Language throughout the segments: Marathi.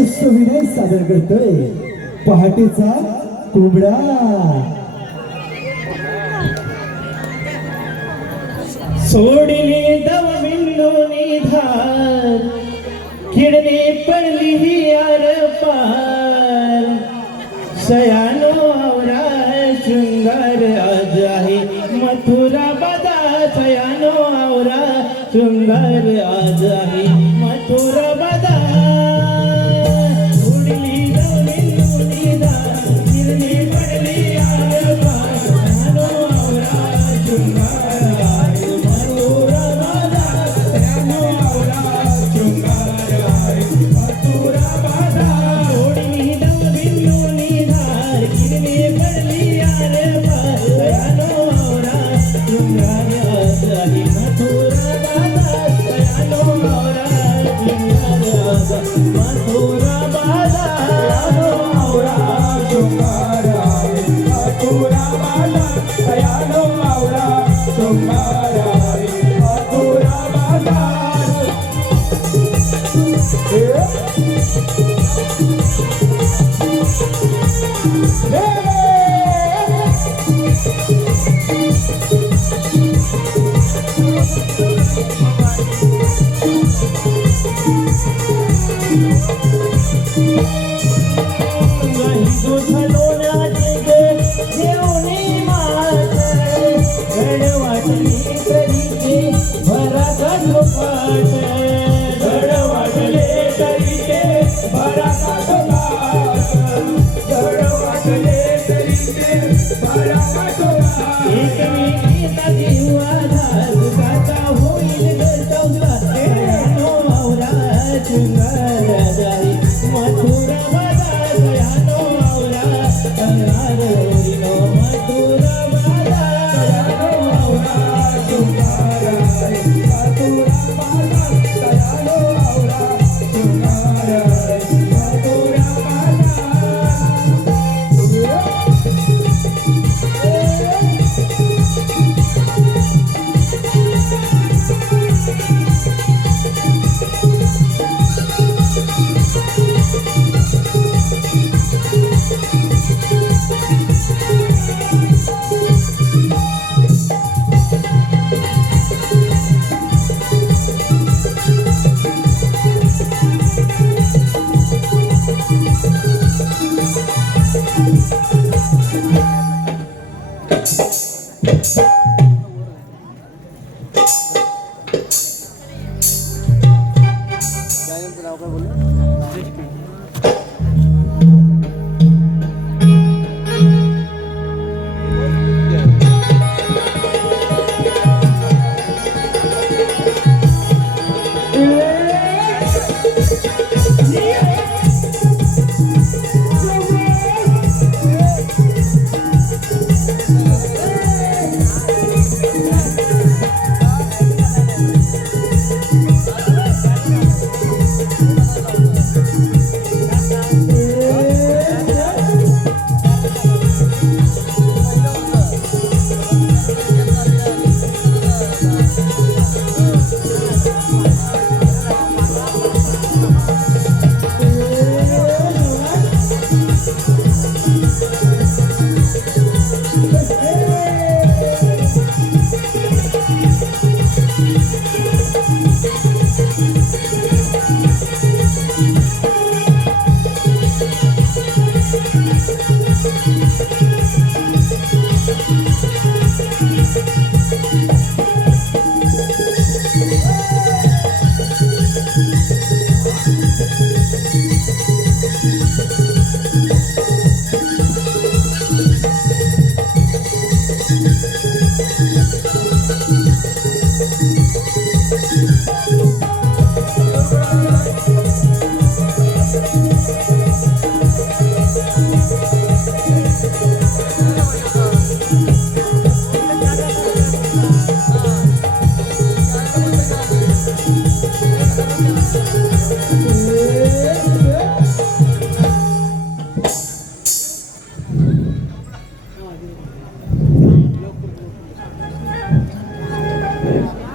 विनय सादर करतोय पहाटेचा कोंबडा। सोडली दवबिंदू निधार किडनी पडली ही आर पार शयानो आवरा शृंगार आज आहे मथुरा बदा शयानो आवरा शृंगार आज आहे मथुरा बदा सोडली दवबिंदू निधार किडनी पडली आर पार शयानो आवरा शृंगार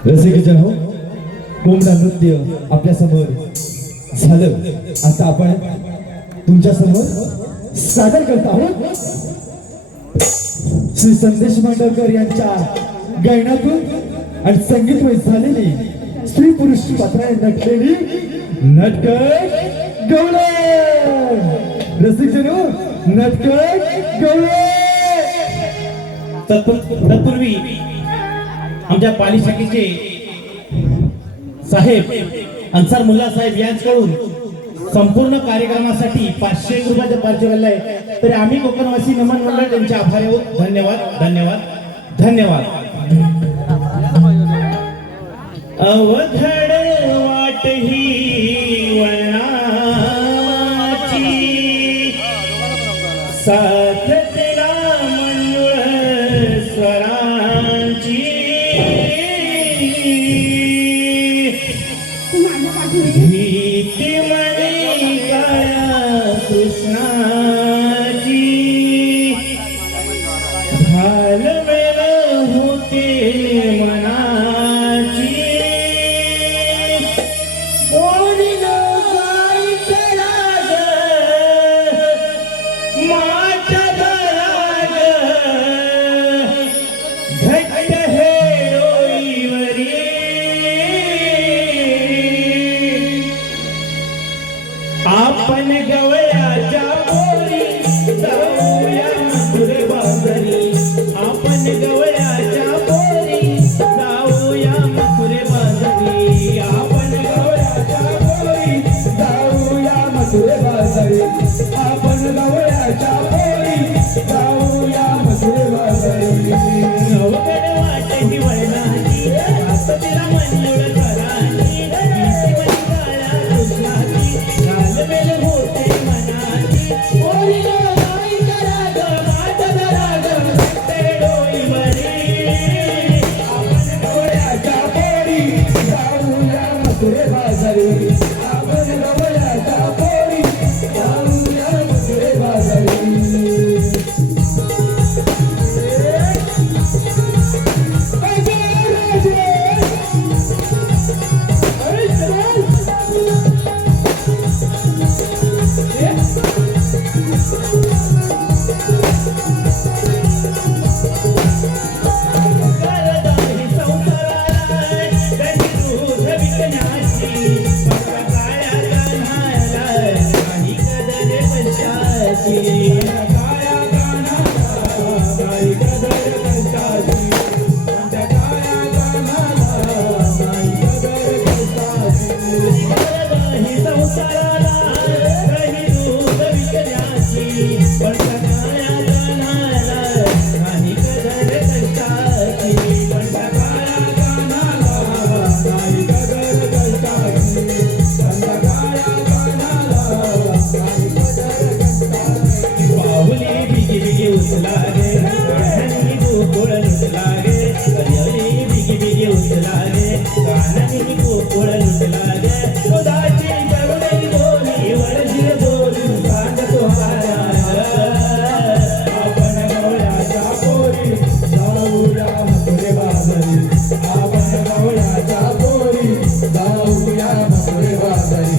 रसिकजन हो, कोंबडा नृत्य आपल्या समोर झालं. आता आपण तुमच्या समोर सादर करत आहोत श्री संदेश मांडवकर यांच्या गायनातून आणि संगीतमय झालेली स्त्री पुरुष पात्राने नटलेली नटखट गवळे. रसिक जनो, नटखट गवळे. तत्पूर्वी आमच्या पाली शाखेचे साहेब अन्सार मुल्ला साहेब यांच्याकडून संपूर्ण कार्यक्रमासाठी 500 रुपयाचे पारितोषिक आहे. तरी आम्ही कोकणवासी नमन मंडळ त्यांचे आभारी आहोत. धन्यवाद, धन्यवाद, धन्यवाद. अवघड वाट ही वळणाची, साथ तिला मंजुळ स्वरांची. भीती मनी काळ्या कृष्णाची, घालवेल होते मनाची. कोणी काय कराग माट धराग, घट्ट हे डोईवरी. आपण गवळ्याच्या पोरी जाऊया मथुरे बाजारी. आपण गवळ्याच्या पोरी जाऊया मथुरे बाजारी. आपण गवळ्याच्या पोरी जाऊया मथुरे बाजारी. आपण गवळ्याच्या पोरी जाऊया मथुरे बाजारी. अवघड वाट ही वळणाची, हात तिला मंजुळ कराची. भीती मनी काळ्या कृष्णाची, घालवेल होते मनाची. पोरी काय कराग माट धराग, घट्ट डोईवरी. आपण गवळ्याच्या पोरी जाऊया मथुरे बाजारी. आपण गवळ्याच्या पोरी जाऊया मथुरे बाजारी. करदाही संसाराला कधी दूध विकण्याची, काळ्या कान्हाला काही कदर कशाची. काळ्या कानाला नाही कदर कशाची. काळ्या कानाला नाही कदर कशाची. करदाही संसाराला कधी दूध विकण्याची, पण काळ्या कान्हाला काही कदर कशाची. पण काळ्या कानाला नाही कदर कशाची. काळ्या कानाला नाही कदर कशाची. पाऊली बिगी बिगी उचला गे, कानानी गोकुळ लुटला गे. कल्याणी बिगी बिगी उचला गे, कानानी गोकुळ लुटला गे. दुधाची करुणी बोली वळशील बोलून सांगतो हारा. आपण गवळ्याच्या पोरी जाऊया मथुरे बाजारी. आपण गवळ्याच्या पोरी जाऊया मथुरे बाजारी.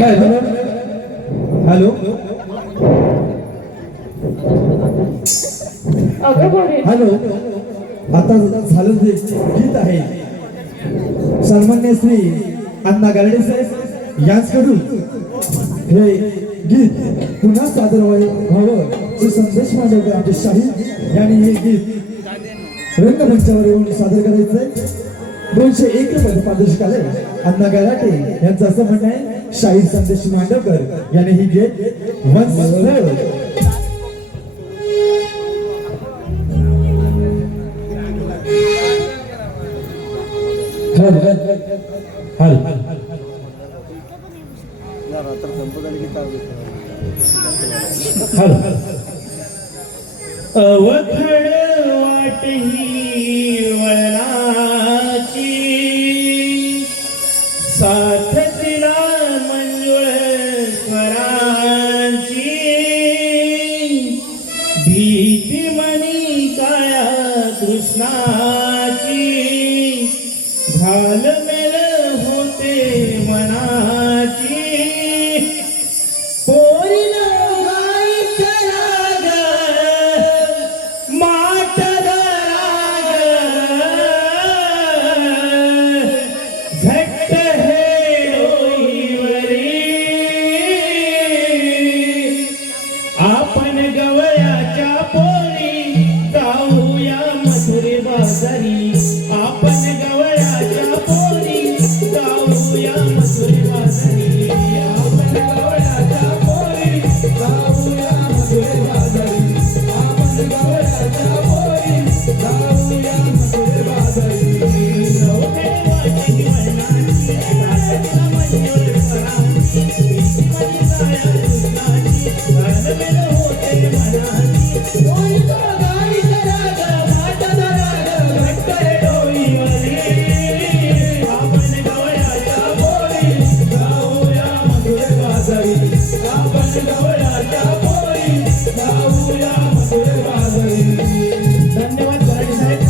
हॅलो हॅलो अगं बोरे हॅलो, आता झालं जे गीत आहे सन्मान्य श्री अण्णा गारडे साहेब यांच्याकडून हे गीत पुन्हा सादर व्हावं हे संदेश मांडवकर आमचे शाहीर यांनी हे गीत रंगमंचावर येऊन सादर करायचंय. 201 मध्ये पारदर्शकालय अण्णा गाराटे यांचं असं म्हणणं आहे, शाहीर संदेश मांडवकर यांनी ही गीत वंस अवघड वाट ही वळणाची, साथ तिला मंजुळ स्वरांची, भीती मनी काया कृष्णाची, घालमेल होते मनाची, पोरीला गायीचा राग, माठाचा राग, घट्ट हे डोईवरी, आपण गवळ्याच्या पोरी जाऊया मथुरे बाजारी, आपण गवळ्याच्या पोरी जाऊया मथुरे बाजारी, आपण गवळ्याच्या पोरी जाऊया मथुरे बाजारी, आपण गवळ्याच्या पोरी जाऊया मथुरे बाजारी, नवखे वाटेची वळणाची, रात्रीला मंजुळ स्वरांची, भीतीमनी काया कृष्णाची, घालमेल होते मनाची, पोरीला गायीचा राग, माठाचा राग, घट्ट हे डोईवरी, आपण गवळ्याच्या पोरी जाऊया मथुरे बाजारी, आपण गवळ्याच्या पोरी जाऊया मथुरे बाजारी. धन्यवाद गारडे साहेब.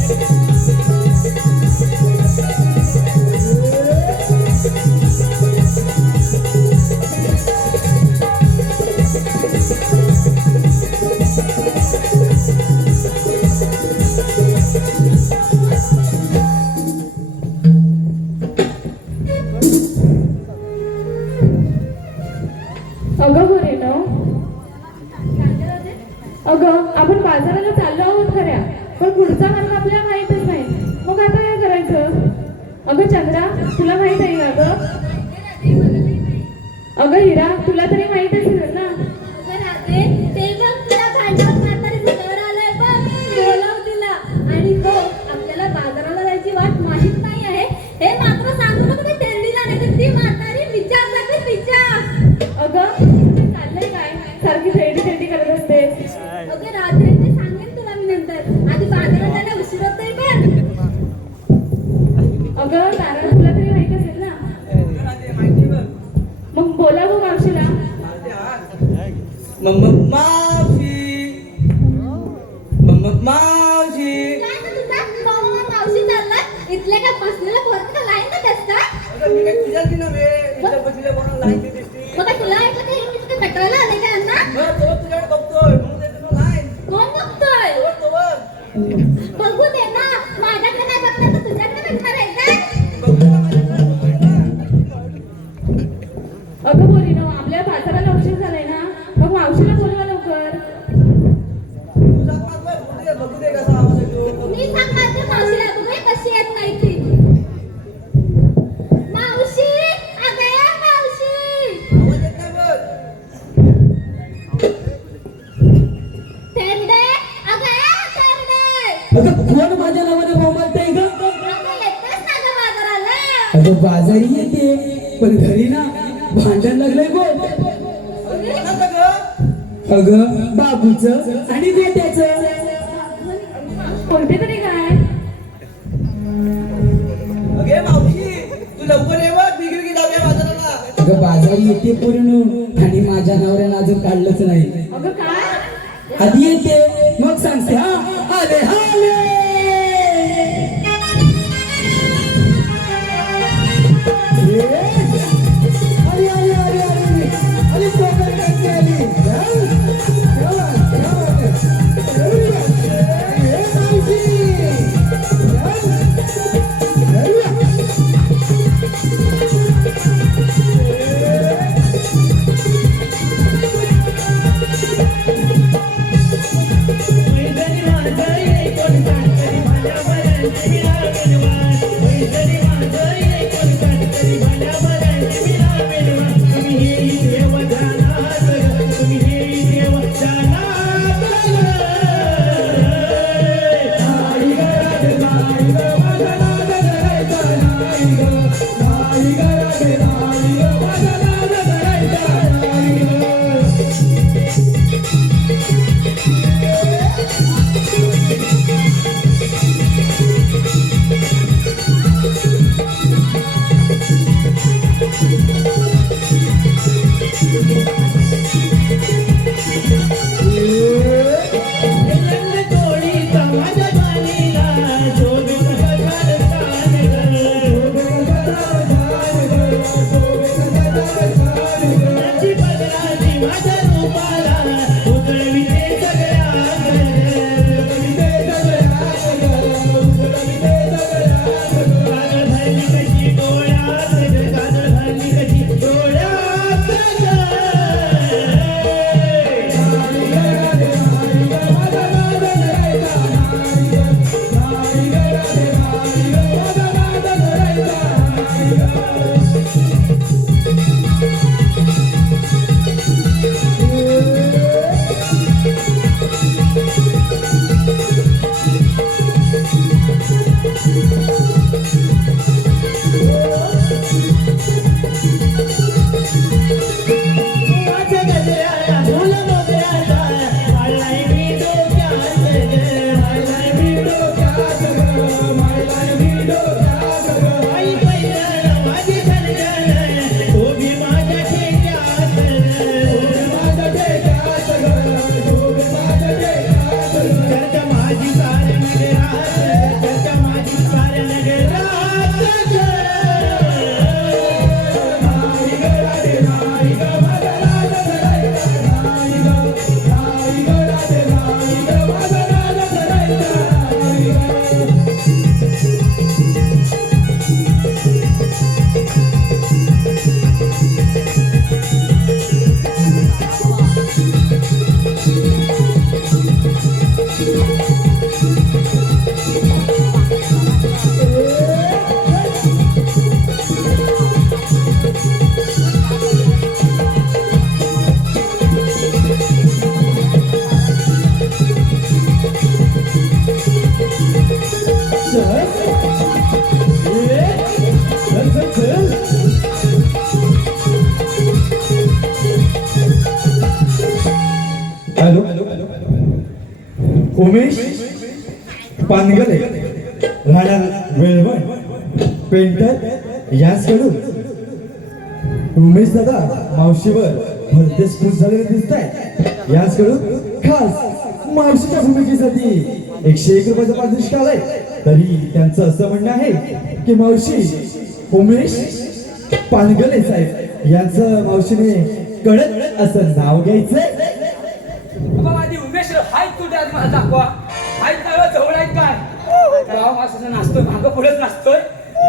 अगं बोरे ना अगं आपण बाजाराला चाललो आहोत खऱ्या, पण पुढचा मार्ग आपल्याला माहीतच नाही. मग आता काय करायचं? अगं चंद्रा, तुला माहित आहे का गं? अगं हिरा, तुला तरी माहित असेल ना? अगं राधे, ते बघ तुला भांडवल म्हातारीचं घर आलंय बघ, बोलाव तिला. आणि हो, आपल्याला बाजाराला जायची वाट माहित नाही आहे हे मात्र सांगू नको मी तेंडीला, नाही तर ती म्हातारी विचार जाते विचार. अगं चाललंय काय? सारखी थेडी थेडी करत असते. अगं राधे, ते सांगेन तुला मी नंतर, आधी बाजारात जायला उशीर होतोय पण. अगं कारण तुला तरी माहित असेल ना? मग बोला गो मावशीला. मावशी मावशी काय ना तुझा मामा मावशी चालला, इथल्या का बसलेला पोरगा लाईन का त्याचा? अगं मी काय तुझ्या की नव्हे, इथं बसलेल्या कोणाला लाईन दिसती. मग काय तुला ऐकलं का हे तिथे पेट्रोल आले का यांना? तो तुझ्याकडे बघतोय म्हणून देतो तो लाईन. कोण बघतोय? तो बघ. बघू दे ना, माझ्याकडे नाही बघणार तर तुझ्याकडे बघणार आहे का? बघतोय ना माझ्याकडे, बघतोय ना. अगं बोरी ना, आपल्या बाजाराला उशीर झालाय ना, मग मावशीला बोलवा लवकर. तुझा पाच बाय बघू दे कसा आवाज येतो. मी सांगणार ते मावशीला, बघू हे कशी येत नाही ती. मावशी, अगं ये मावशी. आवाज येत नाही बघ. तेरडे, अगं ये तेरडे. अगं कोण माझ्या नावाने बोंबलतंय ग? अगं येतेस ना गं बाजाराला? अगं बाजारी येते, पण घरी ना भांडण लागलंय गो. कोणाचं गं? अगं बाबूचं आणि बेट्याचं. कोणते तरी काय? अगे मावशी, तू लवकर ये बघ, बिगडी जाऊया बाजाराला. अगं बाजारी येते पूर्ण आणि माझ्या नवऱ्यानं अजून काढलंच नाही. अगं काय? आधी येते मग सांगते हा आले आले. अरे अरे अरे अरे अरे कोकण कशी आली? उमेश पानगले राहणार वेळवण पेंटर यांच्याकडून उमेश दादा मावशीवर भलतेच खुश झालेले दिसत आहे. यांच्याकडून खास मावशीच्या भूमिकेसाठी 101 रुपयाचा पारितोषिक आलाय. तरी त्यांचं असं म्हणणं आहे की मावशी उमेश पानगले साहेब यांचं मावशीने कळत असं नाव घ्यायचंय. बाबा आधी उमेश हाय कुठे आधी मला दाखवा. हाय काय जवळ आहेत काय बाबा माझं नाचतोय मागं पुढेच नाचतोय.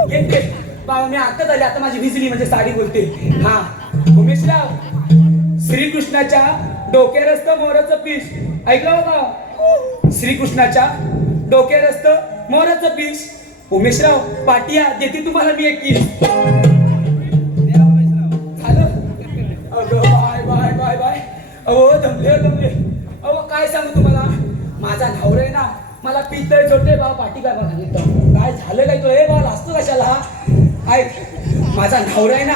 घेते बाबा मी आता झाली आता माझी भिजली म्हणजे साडी बोलते. हा उमेशराव श्रीकृष्णाच्या डोक्यावर असतं मोराचं पीस ऐकलं बाबा. श्रीकृष्णाच्या डोक्यावर असतं मोराचं पीस. उमेशराव पाटिया देते तुम्हाला मी एक किस. झालं अगं बाय बाय बाय बाय. अहो दमले दमले. अहो काय सांगू तुम्हाला माझा नवरा आहे ना मला पितळ छोटे भाव पाठी काय बघा काय झालं काय तो हे भाव लाजतो कशाला. ऐक माझा नवरा आहे ना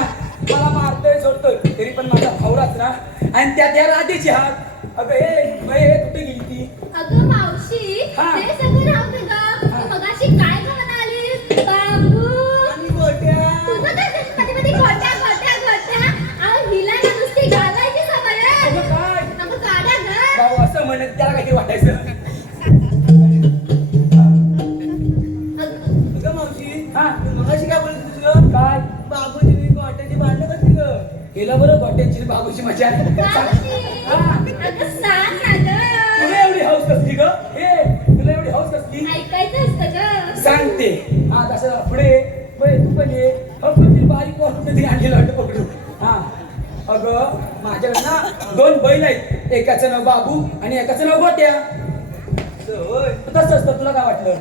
मला मारतोय सोडतोय तरी पण माझा नवराच ना आणि त्या राधेची हात. अगं हे कुठे गेली ती. अगं मावशी हा. ते सगळं राहू दे गं. तू मगाशी काय गं म्हणालीस बाबू आणि गोट्या तुझं काय मध्ये मध्ये गोट्या गोट्या गोट्या. अहो हिला ना नुसती गावायची सवय आहे. अगं काय अगं गाड्या गं. भाऊ असं म्हणत त्याला काहीतरी वाटायचं. अगं मावशी हा मगाशी काय बोलत तुझं काय बाबूची गोट्याची भांडण कसली ग. गेला बरं गोट्यांची बाबूची मजा. मावशी हा अगं सांग ना गं. तुला एवढी हौस कसली ग. हे तुला एवढी हौस कसली ऐकायचं असतं गं. सांगते. हा तसं पुढे तू पण ये हौस बारीक वाटून तरी आणलेलं वाटतं पकडू. हा अगं माझ्याकडे ना 2 बैल आहेत. एकाचं नाव बाबू आणि एकाचं नाव गोट्या. तसं असतं तुला काय वाटलं.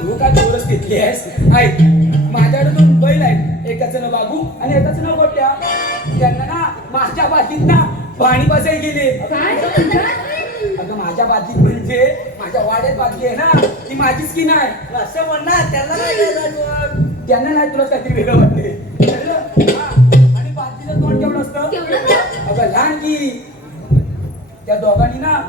तू काय थोडंच घेतली आहेस. ऐक माझ्याकडे 2 बैल आहेत. एकाचं नाव बाबू आणि एकाचं नाव गोट्या. त्यांना ना माझ्या बादलीत ना पाणी बसायला गेले. काय अगं माझ्या बादलीत म्हणजे माझ्या वाड्यात बादली आहे ना ती माझीच की नाही असं म्हणणार. त्यांना नाही तुला काहीतरी वेगळं वाटते. आणि बादलीचं तोंड केवढं असतं. केवढं गं? अगं लहान की त्या दोघांनी ना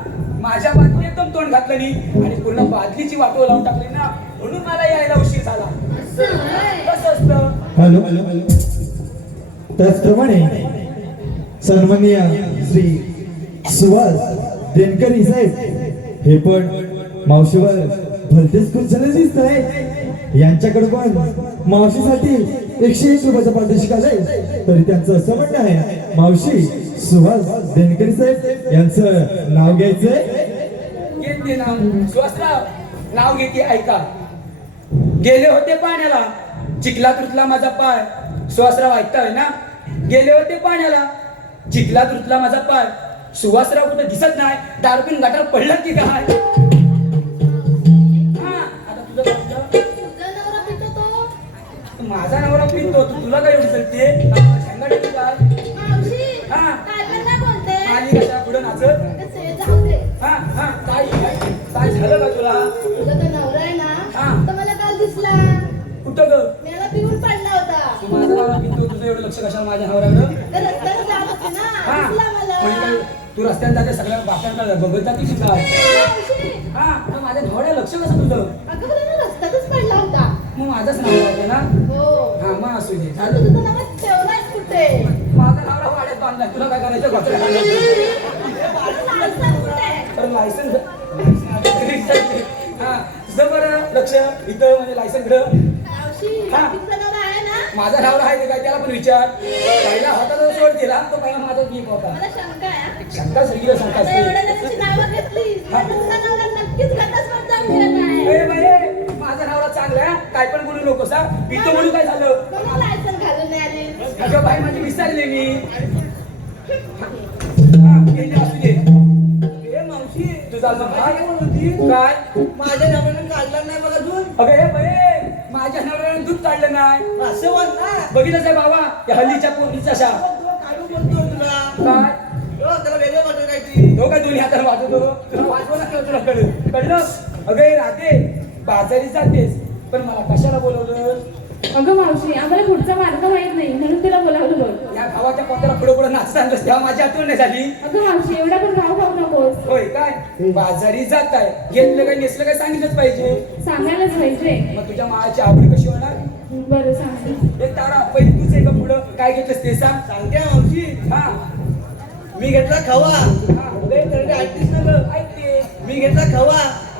माझ्या बादली एकदम तोंड घातलं नाही आणि पूर्ण बादलीची वाटो लावून टाकली ना म्हणून मला यायला उशीर झाला. असं होय. कसं असतं. हॅलो त्याचप्रमाणे सन्माननीय श्री सुहास देनकरी साहेब हे पण मावशीवर भलतेच खुश झाले दिसत आहे. यांच्याकडे पण मावशीसाठी 101 रुपयाचा पारितोषिक आलंय. तरी त्यांचं असं म्हणणं आहे मावशी सुहास देनकरी साहेब यांचं नाव घ्यायचंय. घेते नाव सुहासराव नाव घेते ऐका. गेले होते पाण्याला चिखलात रुतला माझा पाय. सुहासराव ऐकताय ना. गेले होते पाण्याला चिखलात रुतला माझा पाय. सुहासराव कुठे दिसत नाही. दारूपिन गटार पडलं की काय. हा आता तुझं काय होतं? तुझा नवरा पितो तो. माझा नवरा पितो तुला काय एवढी चलते. झंगाड्याची काय मावशी हा. काय पण काय बोलते. आली कशा पुढे नाचत. कसे जाऊ दे. हा हा काय झालं का तुला. तुझा तो नवरा आहे ना हा. तो मला काल दिसला. कुठं ग. मला पिऊन पडला होता. तू माझा नवरा पितो तुझं एवढं लक्ष कशाला माझ्या नवऱ्याकडं. तर रस्त्यावर जात होते ना हा. दिसला मला. म्हणजे काय, तू रस्त्याने जाते सगळ्या बापांना बघत जाते की काय. मावशी हा तर माझ्या नवऱ्या लक्ष कसं तुझं. अगं मला ना रस्त्यातच पडला होता. मग माझंच नाव आहे ना. हो हा मग असू दे तू झालं. तुझा नवरा ठेवलायस कुठे. माझा नवरा वाड्यात बांधलाय तुला काय करायचं घोटाळा लालसा कुठे. तर लायसन्स हा तुझं बरं लक्ष इथं म्हणजे लायसन कडं. मावशी हा. तुझा नवरा आहे ना. माझा नवरा आहे ते काय त्याला पण विचार. पहिला हाताचा सोड दिला तो पहिला माझा गीत होता. मला शंका आहे हा. शंका सगळी शंका आता एवढ्या असते. जणांची नावं घेतली. हा. तर तुझा नवरा नक्कीच घटस्फोट जाऊन फिरत आहे. ए बाई, माझा नवरा चांगला आहे. काय पण बोलू नकोस हा. पितो म्हणून काय झालं. मला लायसन घालून नाही आली. अगं बाई माझी विसरले मी. हा, गेली असू दे. मावशी तुझा अजून काय म्हणत होती? काय माझ्या नवऱ्याने काढला नाही बघा दूध. अगं हे बाई माझ्या नवऱ्याने दूध काढलं नाही. असं म्हण ना. बघितलंच आहे बाबा या हल्लीच्या पोरीचा शा. तो काढू म्हणतो तुला. काय त्याला वेगळं वाटत काय ती. तो काय दोन्ही हाताला वाजवतो. तुला वाजवलं का तुला कळलं. अगं हे राहते बाजारी जातेस पण मला कशाला बोलवलं. अगं मावशी आम्हाला पुढचा मार्ग माहित नाही म्हणून तुला बोलावलं बघ. या भावाच्या पोत्याला पुढे पुढे नाचत आणलंस तेव्हा माझी आठवण नाही झाली. अगं मावशी एवढा पण भाव खाऊ नकोस. होय काय बाजारी जात आहे घेतलं काय नेसलं काय सांगितलंच पाहिजे. सांगायलाच पाहिजे. मग तुझ्या माळाची आवडी कशी होणार. बरं सांग. एक तारा पहिली तूच आहे का पुढं काय घेतलंस ते सांग. सांगते हा मावशी हा मी घेतला खवा हा लय तरडे आरतीच ना गं. ऐकते मी घेतला खवा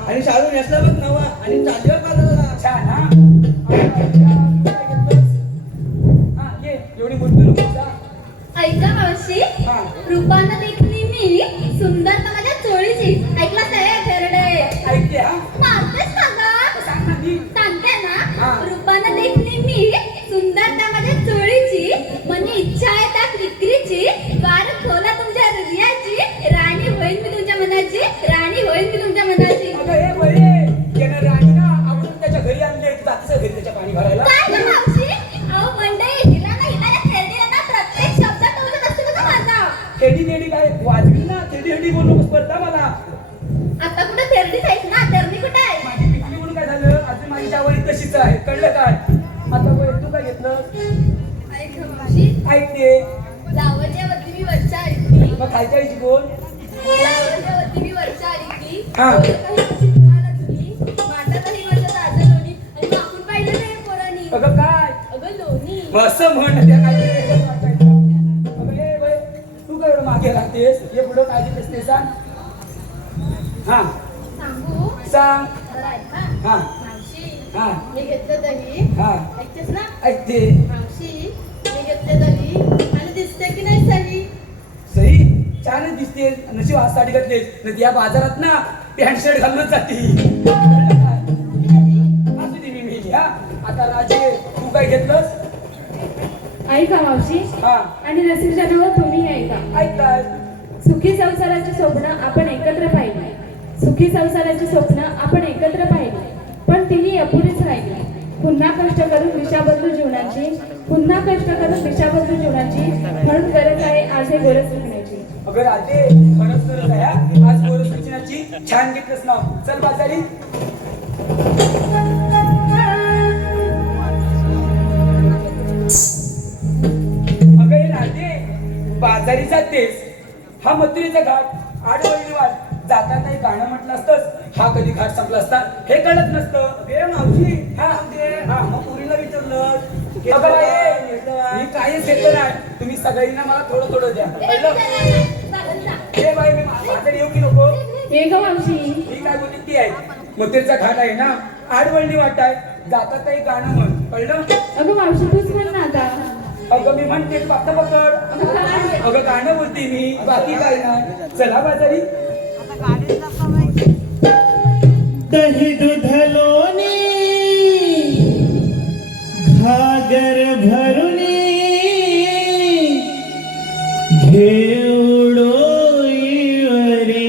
आणि शाळू नेसला बघ नवा आणि चांदीवर बाजारला. छान हा काय घेतलंस? हा ये एवढी गुंतवणूक जा. ऐका मावशी हा. रूपानं देखणी मी सुंदर माझ्या चोळीची ऐकलाच आहे थेरडे ऐकते हा मारतेस का गं? सांग ना ती. सांगते हा. ना रूपानं देखणी मी सुंदर माझ्या चोळीची मनी इच्छा आहे त्या विक्रीची द्वार खोला तुमच्या हृदयाची राणी होईल मी तुमच्या मनाची राणी होईल मी तुमच्या मनाची. अगं हे बरे त्यानं राणी ना आवडून त्याच्या घरी आणले जातीचं घरी त्याच्या पाणी भरायला. काय गं मावशी अहो मंडळी हिला ना हिला थेरडीला प्रत्येक शब्दात टोचत असतो का माझा. तेडी तेडी काय वाजवी ना तेडी तेडी बोलू स्पर्धा मला. आता कुठं थेरडीच आहेस ना थेरडी कुठे आहे. माझी पिकली म्हणून काय झालं अजून माझी जावई तशीच आहे कळलं काय. आता वय तू काय घेतलं ऐक मावशी ऐकते लावण्या वरती मी वर्षा ऐकली मग खायच्या आईची बोल. लावण्या वरती मी वर्षा ऐकली हा. माटातही माझ्या ताजं लोणी आणि माकून पाहिलं नाही पोरांनी अगं काय अगं लोणी असं म्हण त्या काय वेगळंच वाटायचं. अगं हे वय तू काय एवढं मागे राहतेस हे पुढं काय देतेस ते सांग. हा सांगू सांग. बरं ऐका हा मावशी हा मी घेतलं दही हा ऐकतेस ना ऐकते. मावशी मी घेतले दही आणि दिसते की नाही सही सही छानच दिसते नशीब आज साडी घातलीस नाही या बाजारात ना पॅन्ट शर्ट घालूनच जाते. असू दे मी मेली हा. आता राजे तू काय घेतलंस. ऐका मावशी हा आणि रसिक जनावर तुम्ही ऐका. ऐकताय. सुखी संसाराची स्वप्न आपण एकत्र पाहिली. सुखी संसाराची स्वप्न आपण एकत्र पाहिली पण तीही अपुरीच राहिली. पुन्हा कष्ट करून दिशा बदलू जीवनाची पुन्हा कष्ट करून दिशा बदलू जीवनाची म्हणून गरज आहे आज हे गोरस विकण्याची. अगं राजे खरंच गरज आहे हा. आज गोरस विकण्याची छान घेतलंस नाव. चल बाजारी. अगं हे राजे बाजारी जातेस हा मथुरेचा घाट आडवळी वाट जाता काही गाणं म्हटलं असतंस हा कधी घाट संपला असता हे कळत नसतं. ए मावशी हा हा मग पुरीला विचारलं अगं बाई, मी काहीच घेतलं नाही तुम्ही सगळ्यांना मला थोडं थोडं द्या कळलं. हे बाई मी बाजारी येऊ की नको. हे ग मावशी ही काय बोलली ती आहे मथुरेचा घाट आहे ना आडवळणी वाट आहे जाता काही गाणं म्हण कळलं. अगं मावशी तूच म्हण ना आता. अगं मी म्हणते पक्का पकड. अगं गाणं बोलते मी बाकी काय नाही. चला बाजारी. दही दूध लोणी घागर भरुनी घेऊडोईवरी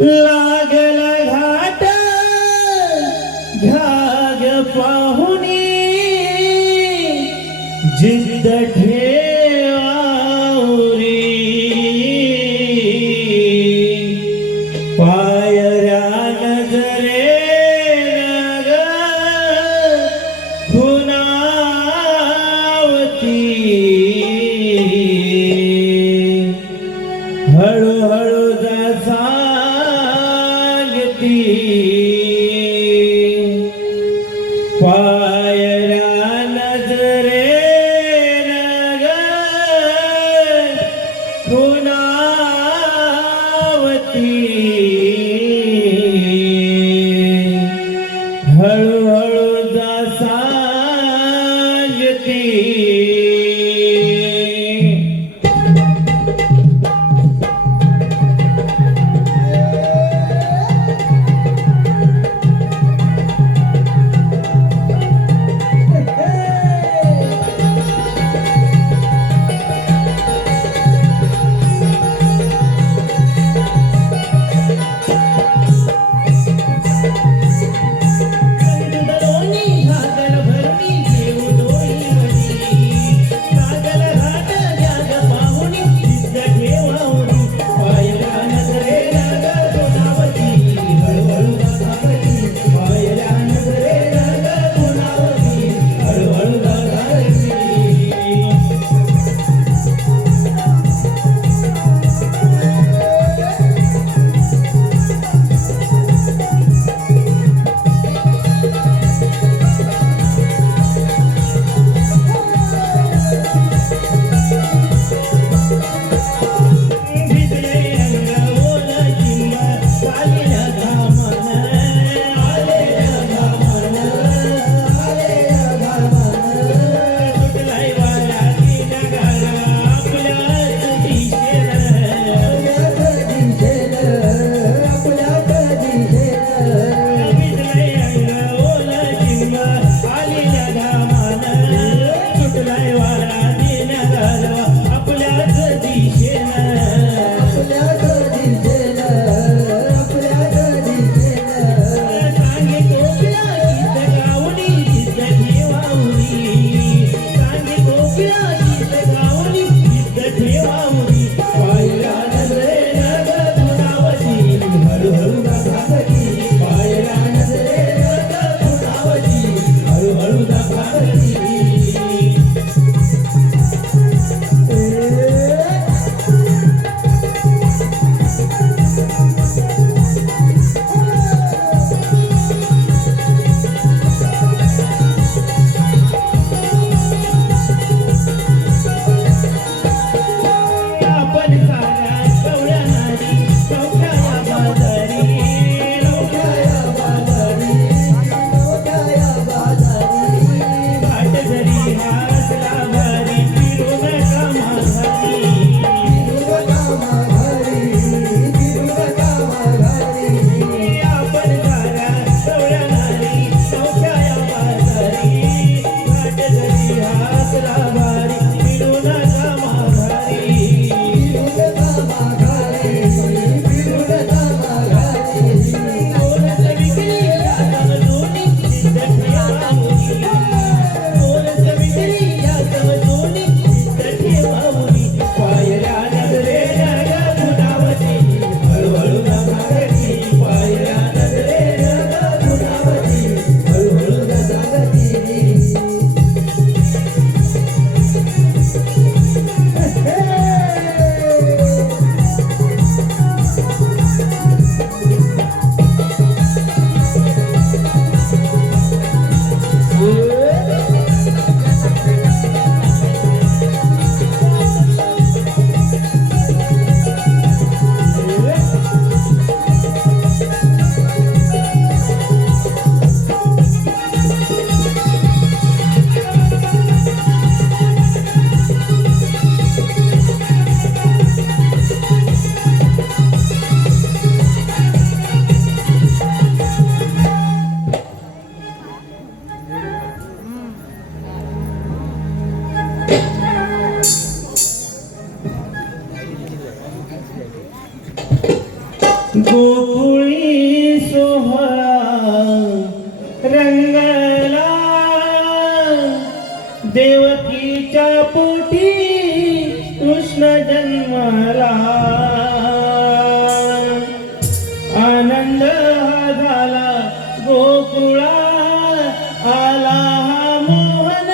लागला घाट घाग पाहुनी जिद्द ठेवावरी पायऱ्या नजरे नग खुनावती हळूहळू जा सांगती पायऱ्या नजरे नग खुनावती हळूहळू जा सांगती. गोकुळी सोहळा रंगला देवकीच्या पोटी कृष्ण जन्मला आनंद हा झाला गोकुळा आला हा मोहन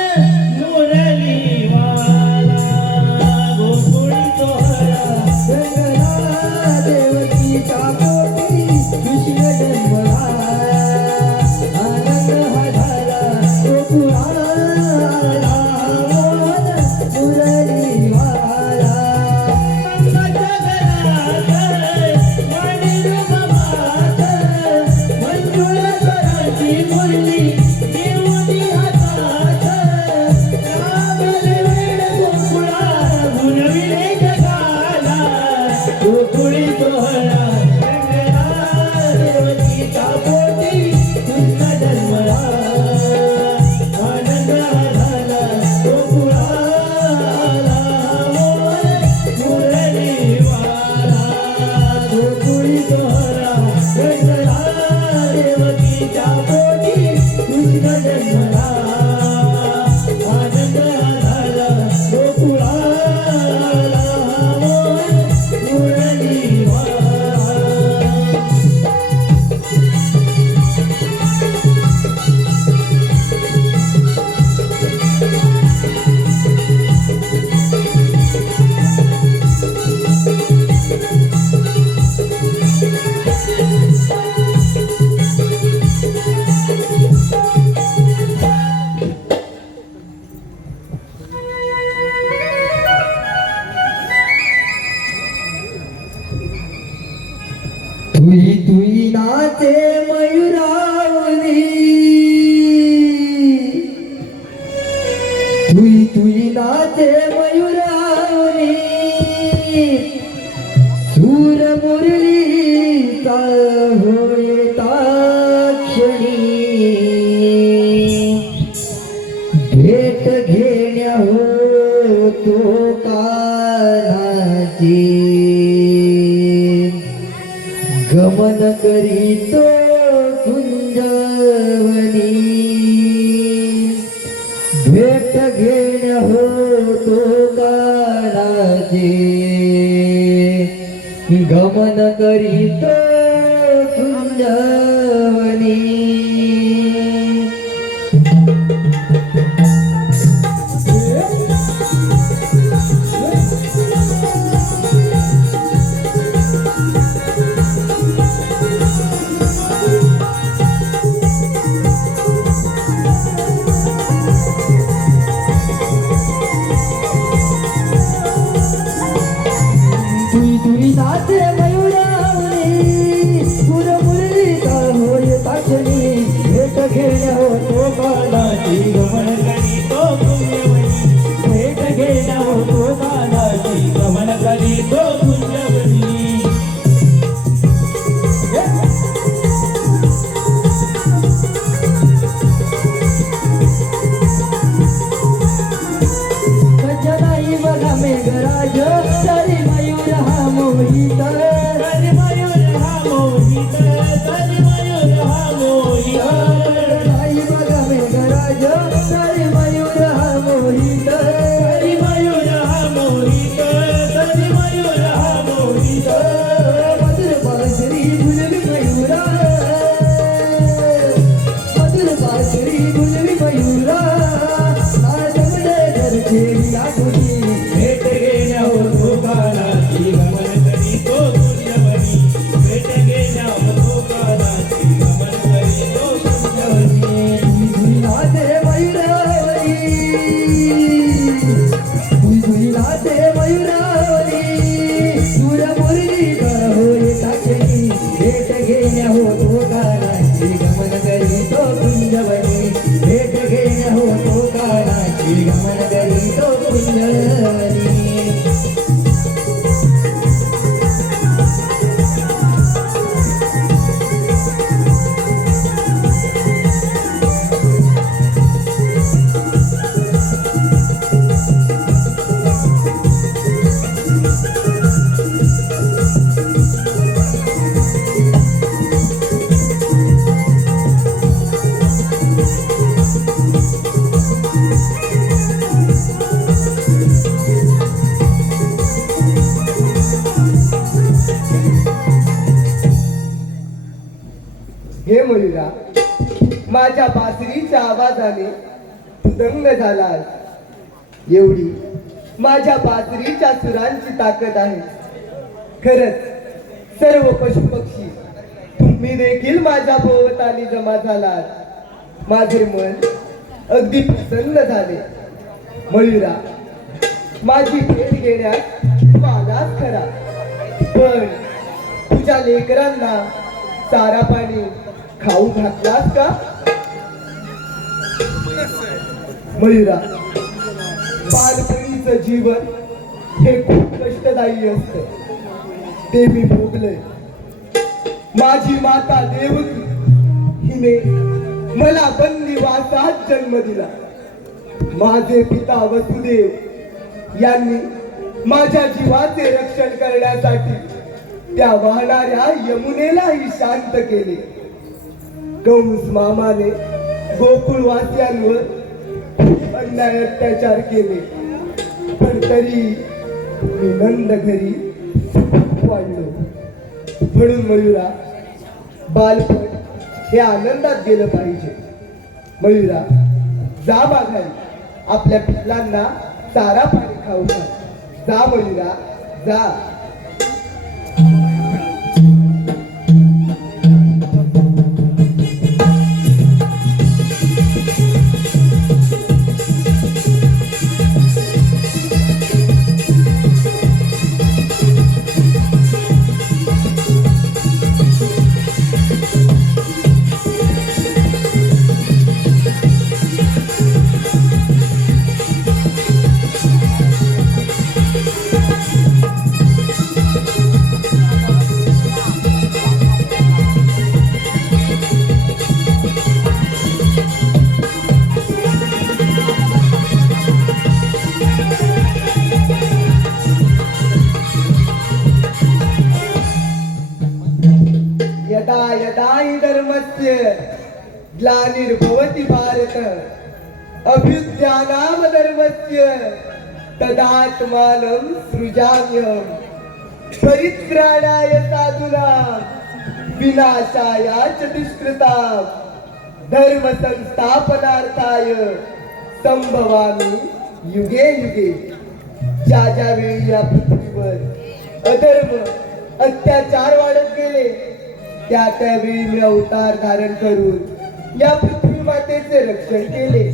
मुरलीवाला गोकुळी सोहळा रंगला देवकीच्या पोटी कृष्ण जन्मला आनंद हा झाला गोकुळाला मोहन मुरलीवाला मंजुळ स्वराची मुरली देऊनी हातात रामले वेळ गोकुळा गुणविले जगाला गोकुळी सोहळा रंगला देवकीच्या पोटी कृष्ण जन्मला आनंद हा झाला गोकुळाला मोहन मुरलीवाला गोकुळी सोहळा रंगला देवकीच्या पोटी कृष्ण जन्मला आनंद हा झाला गोकुळाला मोहन मुरलीवाला तुई तुई नाचे मयुरावली तुई तुई नाचे मयुरावली सूर मुरलीचा होय ताक्षणी भेट घेण्या होतो कानाची गमन करीतो कुंजवनी भेट घेण्या होतो कानाचे गमन करीतो कुंजवनी तुई तुई नाचे मयुरावली सुर मुरलीचा होय ताक्षणी भेट घेण्या होतो कानाची गमन करीतो कुंजवनी भेट घेण्या होतो कानाची गमन करीतो कुंजवनी सज्जनाई बघा मेघराज तरी मयूर हा मोहित तरी मयूर हा मोहित तरी मयूर हा मोहित सज्जनाई बघा मेघराज तरी मयूर हा मोहित तरी मयूर हा मोहित तरी मयूर हा मोहित मधुर बासरी गुलवी मयूरा मधुर बासरी गुलवी मयूरा नाचमले घरचे आठवणी भेट घेण्या होतो कानाची गमन करीतो कुंजवनी भेट घेण्या होतो कानाची गमन करीतो कुंजवनी नाचे मयूरावली नाचे मयूरावली सूर मुरली होय ताक्षणी भेट घेण्या होतो कानाची गमन करीतो कुंजवनी भेट घेण्या होतो कानाची गमन करीतो कुंजवनी हे मयुरा, माझ्या बासरीच्या आवाजाने तू दंग झालास. एवढी माझ्या बासरीच्या सुरांची ताकद आहे. खरंच सर्व पशु पक्षी तुम्ही देखील माझ्या भोवताली जमा झालात. माझे मन अगदी प्रसन्न झाले. मयुरा, माझी भेट घेण्यास तू आलास खरा, पण तुझ्या लेकरांना चारा पाणी खाऊ घातलास का? मयुरा, बालपणीचं जीवन हे खूप कष्टदायी असतं. ते मी भोगलंय. माझी माता देवकी हिने मला बंदिवासात जन्म दिला. माझे पिता वसुदेव यांनी माझ्या जीवाचे रक्षण करण्यासाठी त्या वाहणाऱ्या यमुनेलाही शांत केले. कंस मामाने गोकुळवासियांवर खूप अन्याय अत्याचार केले, पण तरी मी नंद घरी वाढलो. म्हणून मयुरा, बालपण हे आनंदात गेलं पाहिजे. मयुरा, जा माघारी आपल्या पिलांना चारा पाणी खाऊ घाल. जा मयुरा, जा. यदा यदा हि धर्मस्य ग्लानिर्भवति भारत अभ्युत्थानाम धर्मस्य तदात्मानं सृजाम्यहम् परित्राणाय साधूनां विनाशाय च दुष्कृतां धर्म संस्थापनार्थाय संभवामि युगे युगे. ज्या ज्या वेळी या पृथ्वीवर अधर्म अत्याचार वाढत गेले, त्या त्यावेळी मी अवतार धारण करून या पृथ्वी मातेचे रक्षण केले.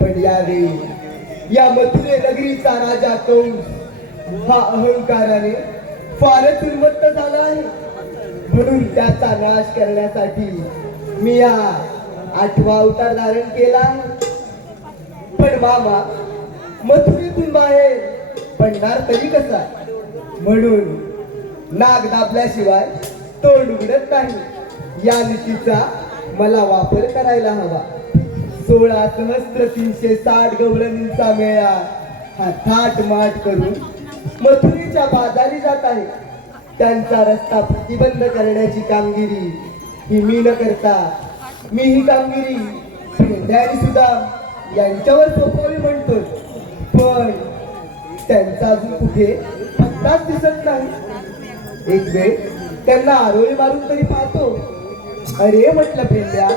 पण यावेळी या मथुरे नगरीचा राजा कंस हा अहंकाराने फारच उन्मत्त झाला आहे. म्हणून त्याचा नाश करण्यासाठी मी हा 8वा अवतार धारण केला आहे. पण मामा, मथुरेतून बाहेर पडणार तरी कसा? म्हणून नाग दाबल्याशिवाय तोंड उघडत नाही. या नीतीचा मला वापर करायला हवा. 16,360 गवळणींचा मेळा हा थाटमाट करून मथुरेच्या बाजारी जात आहे. त्यांचा रस्ता प्रतिबंध करण्याची कामगिरी ही मी न करता मी ही कामगिरी पेंढ्यारी सुद्धा यांच्यावर सोपवावी म्हणतो. पण त्यांचा अजून कुठे पत्ताच दिसत नाही. एक वेळ त्यांना आरोळी मारून तरी पाहतो. अरे म्हटलं पेंड्या,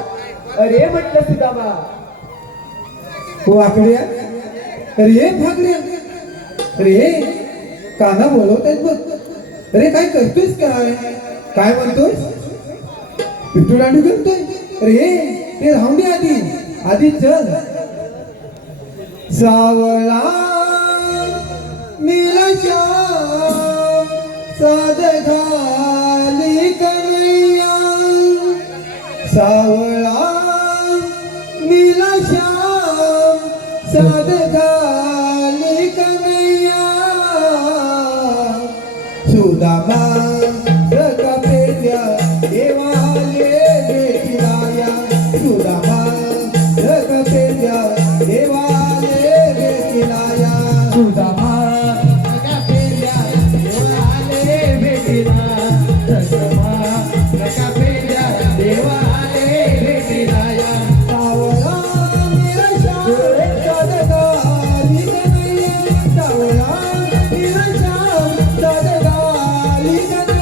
अरे म्हटलं सुदामा. हो आकड्या, अरे भागड्या, अरे काना बोलवतायत बघ. अरे काय करतोयस? काय काय म्हणतोयस? पिट्टू दांडू करतोय? अरे ते राहून दे आधी, आधी चल. सावळा नीला श्याम साध घाली कन्हैया, सावळा नीला श्याम साध घाली कन्हैया, सुदामा सखा पेंड्या देवाले भेटिलाया, सुदामा सखा पेंड्या देवाले भेटिलाया, सुदामा सखा पेंड्या देवाले भेटिला, सुदामा सखा पेंड्या देवाले भेटिलाया, सावळा नीला श्याम साध घाली कन्हैया, सावळा नीला श्याम साध घाली कन्हैया.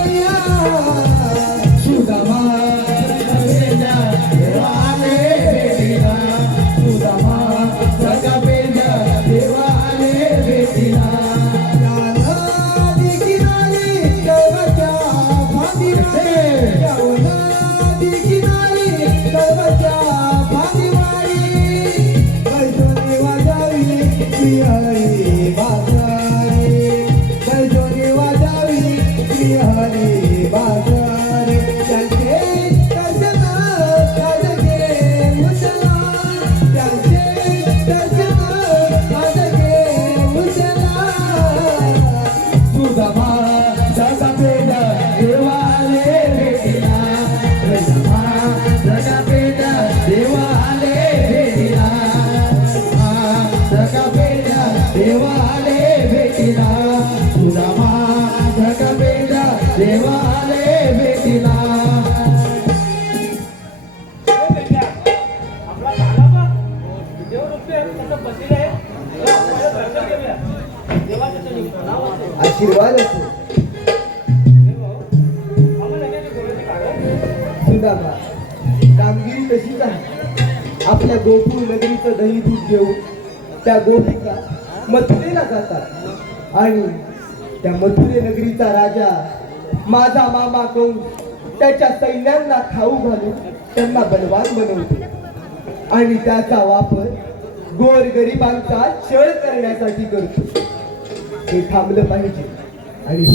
बघा बा, कामगिरी तशीच आहे. आपल्या गोकुळ नगरीचं दही दूध घेऊन त्या गोपिका मथुरेला जातात आणि त्या मथुरे नगरीचा राजा माझा मामा कंस त्याच्या सैन्यांना खाऊ घालून त्यांना बलवान बनवतो आणि त्याचा वापर गोरगरिबांचा छळ करण्यासाठी करतो. हे थांबलं पाहिजे आणि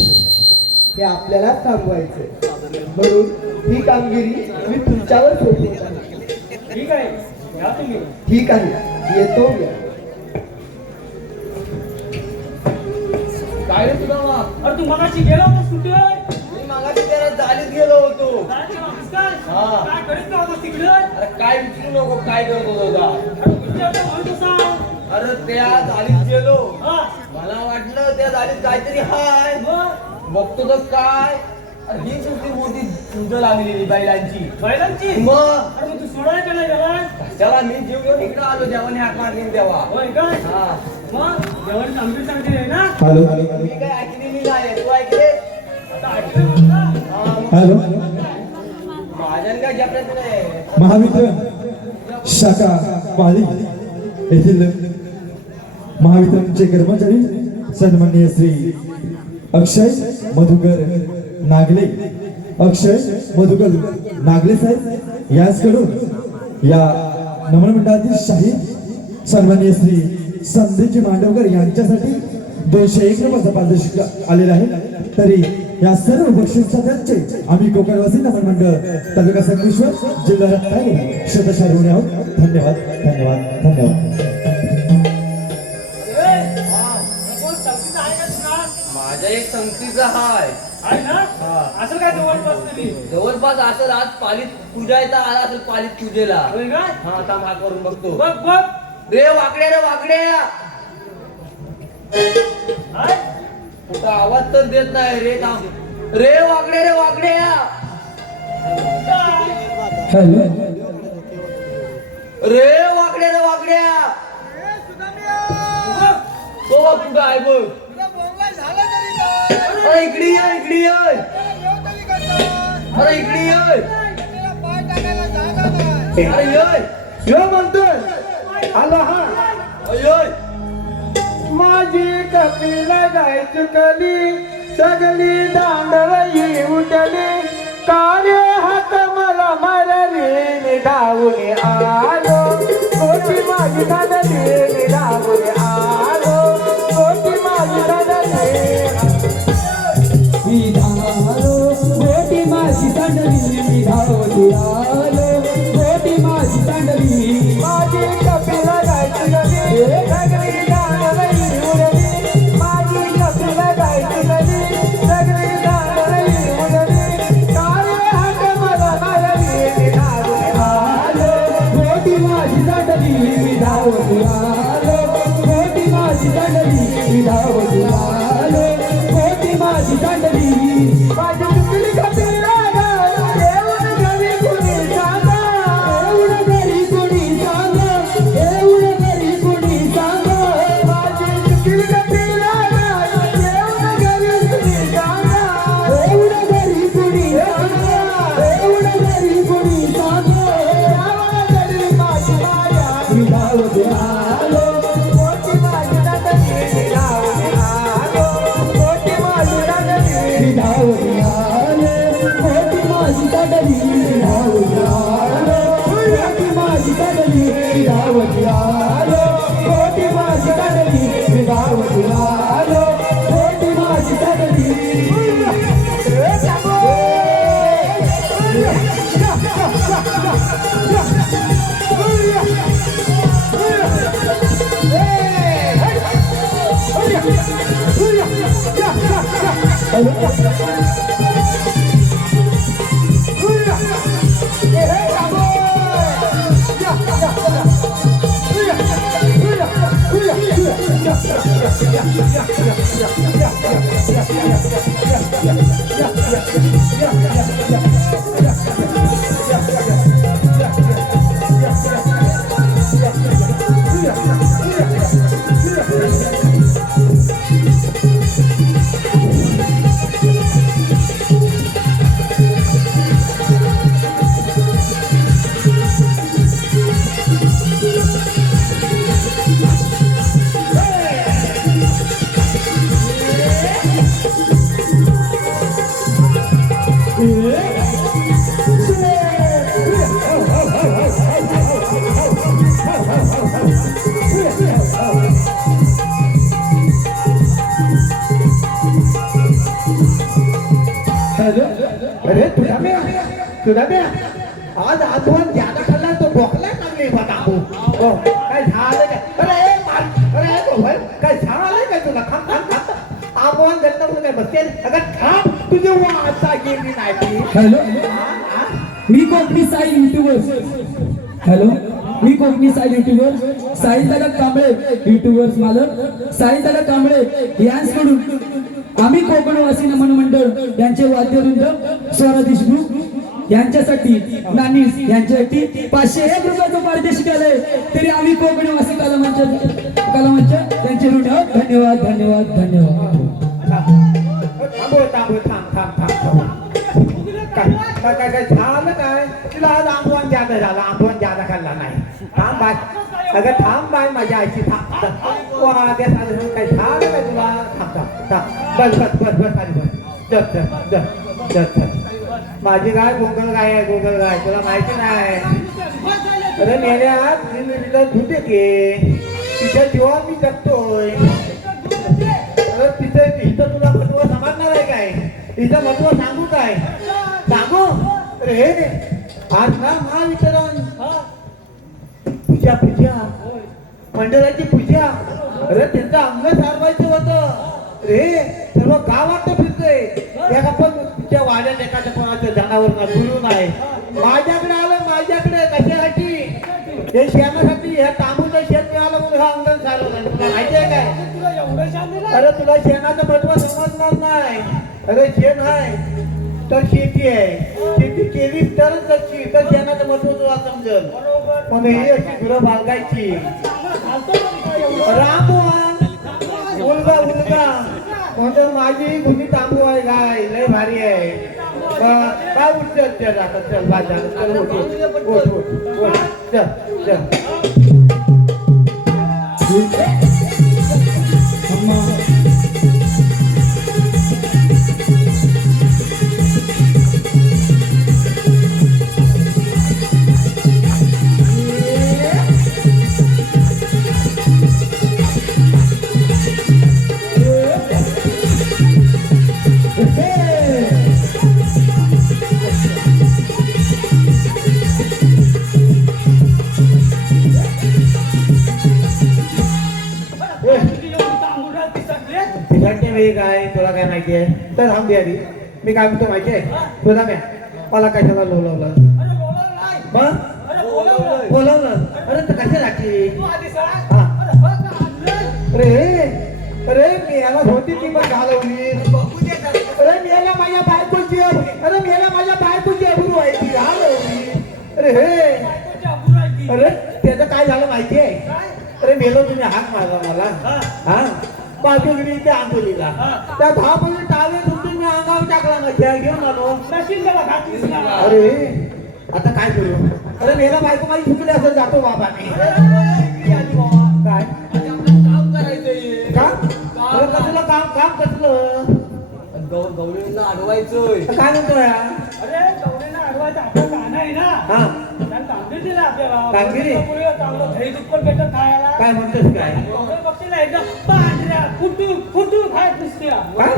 हे आपल्याला थांबवायचं. म्हणून ही कामगिरी मी तुमच्यावर सोपवत आहे. ठीक आहे, या तुम्ही. ठीक आहे, येतो मी. काय रे तुला मग? अरे तू मगाशी गेला होतास कुठे? मी मागाशी त्याला जालीत गेलो होतो. जायचं ऑफिस काय? हा. काय करीत होतास तिकडे? अरे काय विचारू नको, काय करत होता. अरे कुठे होता म्हणून सांग. अरे त्या जालीत गेलो, हा. मला वाटलं त्या जालीत काहीतरी हाय. मग बघतो तर काय, अरे ही दुसरी मोठी तुझ लागलेली बैलांची. बैलांची? मग अरे मग तू सोडायला का नाही गेला? त्याला मी जीव घेऊन इकडे आलो, जेवण हाक मारली तेव्हा. होय काय? हा, मग जेवण चांगली सांगते आहे ना? हॅलो मी काय ऐकलेली नाही, तू ऐकले? आता ऐकलं म्हणता? हा, मग हॅलो माझ्यानं काय जपण्याचं नाही. महावितरण शाखा पाली येथील महावितरणचे कर्मचारी सन्माननीय श्री अक्षय मधुकर नागले, अक्षय मधुकर नागले साहेब यांच्याकडून या नमन मंडळातील शाहीर सन्माननीय श्री संदेजी मांडवकर यांच्यासाठी 201 रुपयाचा पारितोषिक आलेला आहे. तरी या सर्व बक्षिसांचे आम्ही कोकणवासी नमन मंडळ तालुका संगमेश्वर जिल्हा रत्नागिरी शतशः ऋणी आहोत. धन्यवाद धन्यवाद धन्यवाद. कोण संगीत आहे का तुला? माझ्या एक संगतीचा हाय. आहे ना? असं काय जवळपास तरी? जवळपास असं आज पालीत पूजायचा आला असेल, पालीत पूजेला. होय काय? हा, आता माग करून बघतो. बघ बघ. रे वाकड्या, रे वाकड्या. हाय? कुठं आवाज तर देत नाही रे. थांब रे वाकड्या, रे वाकड्या. हॅलो रे वाकड्या, रे वाकड्या. तो बघ कुठं आहे बघ. अरे इकडे ये, इकडे ये. अरे इकडे ये. अरे ये. यो म्हणतोय आला हा. अय माझी कपिल गाय चुकली, सगळी दांडवई उठली, कार्य हात मला मारली, निधावून आलो कोटी माझी दादली, निधावून आलो कोटी माझी दादली. विधालो गोटी माझी दांडली, विधावती आलो गोटी माझी दांडली. माझी कपिल गाय चुकली, सगळी दांडवई उडली, माझी कपिल गाय चुकली, सगळी दांडवई उडली, कार्य हात मला मारली, निधावून आलो गोटी माझी दांडली, विधावती आलो गोटी माझी दांडली, विधावती आलो गोटी माझी दांडली. माझी चुकली कपिल गाय, येऊन घरी कुणी सांगा, एवढं घरी कोणी सांगा, एवढं घरी कोणी सांगा. माझी चुकली कपिल गाय, येऊन घरी कुणी सांगा, एवढं घरी कोणी सांगा, एवढं घरी कोणी सांगा. रावण जडली माझी माया, विधावती आलो कोटी माझी दादली, निधावून आलो कोटी माझी दादली. विधावती आलो गोटी माझी दांडली, विधावती आलो गोटी माझी दांडली, विधावती आलो गोटी माझी दांडली, विधावती आलो गोटी माझी दांडली. तुला द्या आज आठवण ज्यादा खाल्ला तो भोकला चांगली बाबू हो काय झालं काय अरे मार अरे गोबर काय झालं काय तुला थांब थांब थांब आपण गट्टा काय बसते अगं थांब तुझी वाचा गेली नाही हॅलो मी कोकणी साई युट्यूबर हॅलो मी कोकणी साई युट्यूबर साई दादा कांबळे युट्यूबर्स मालक साई दादा कांबळे यांच्याकडून आम्ही कोकणवासी नमन मंडळ यांचे वाद्यवृंद स्वरा देशमुख यांच्यासाठी नानीस यांच्यासाठी 501 रुपयाचं पारितोषिक आलंय तरी आम्ही कोकणवासी कलामंच त्यांचे ऋण धन्यवाद धन्यवाद धन्यवाद थांब थांब थांब थांब काय काय काय झालं काय तुला आज आंबवण ज्यादा झाला आंबवण ज्यादा खाल्ला नाही थांब बाय अगं थांब बाय माझ्या आईची थांब त्या साधं काय झालं काय तुला थांब थांब थांब बस बस बस बस खाली बस जप जप जप जप जप माझी गाय गोगल गाय आहे गोगल गाय तुला माहिती नाही अरे मेल्या तिथं धुते की तिच्या जेव्हा मी जगतोय अरे तिथे इथं तुला महत्व समजणार आहे काय तिचं महत्व सांगू काय सांगू अरे हे आज ना महावितरण पूजा पूजा मंडळाची पूजा अरे त्यांचं अंग सारवायचं होतं रे सर्व गावात फिरतोय एका पण तुझ्या वाड्यात एखाद्या कोणाचं जनावर गुरु नाही माझ्याकडे आलं माझ्याकडे कशासाठी हे शेणासाठी ह्या तांबूचं शेत मिळालं म्हणून हा अंगण चालवलं तुला माहिती आहे काय अरे तुला शेणाचं महत्व समजणार नाही अरे शेण आहे तर शेती आहे शेती केली तरच जगची तर शेणाचं महत्व तुला समजेल म्हणून ही अशी गुरं बाळगायची रामवान मुलगा मुलगा म्हणून माझी गुन्ही तांबू आहे गाय लय भारी आहे काय उठते चल आता चल बाजार चल उठ चल चल काय तुला काय माहिती आहे तर थांब आधी मी काय म्हणतो माहिती आहे तुला म्या मला कशाला लोलवलं मग बोलवलं अरे तर कशासाठी अरे मी याला होती ती पण घालवली अरे मी याला माझ्या बायकोची अबरू आहे ती घालवली अरे त्याचं काय झालं माहिती आहे अरे मेलो तुम्ही हाक मारला मला हा बाजूगिरी त्या आंबोलीला त्या धापली टाळे तुमची मी अंगावर टाकला माझ्या घेऊन आलो अरे आता काय करू अरे मेला बायको माझी चुकली असं जातो बाबा काय काम करायचंय का अरे कसलं काम कसलं गौरीला अडवायचंय काय म्हणतो या अरे गौरीला अडवायचं आपलं गाणं आहे ना हा त्याला कामगिरी दिलं आपल्याला कामगिरी? चांगलं दही दुप्पट भेटत खायला काय म्हणतोस काय गौरी बघतीला एकदम पांढऱ्या फुटू खायत नुसत्या काय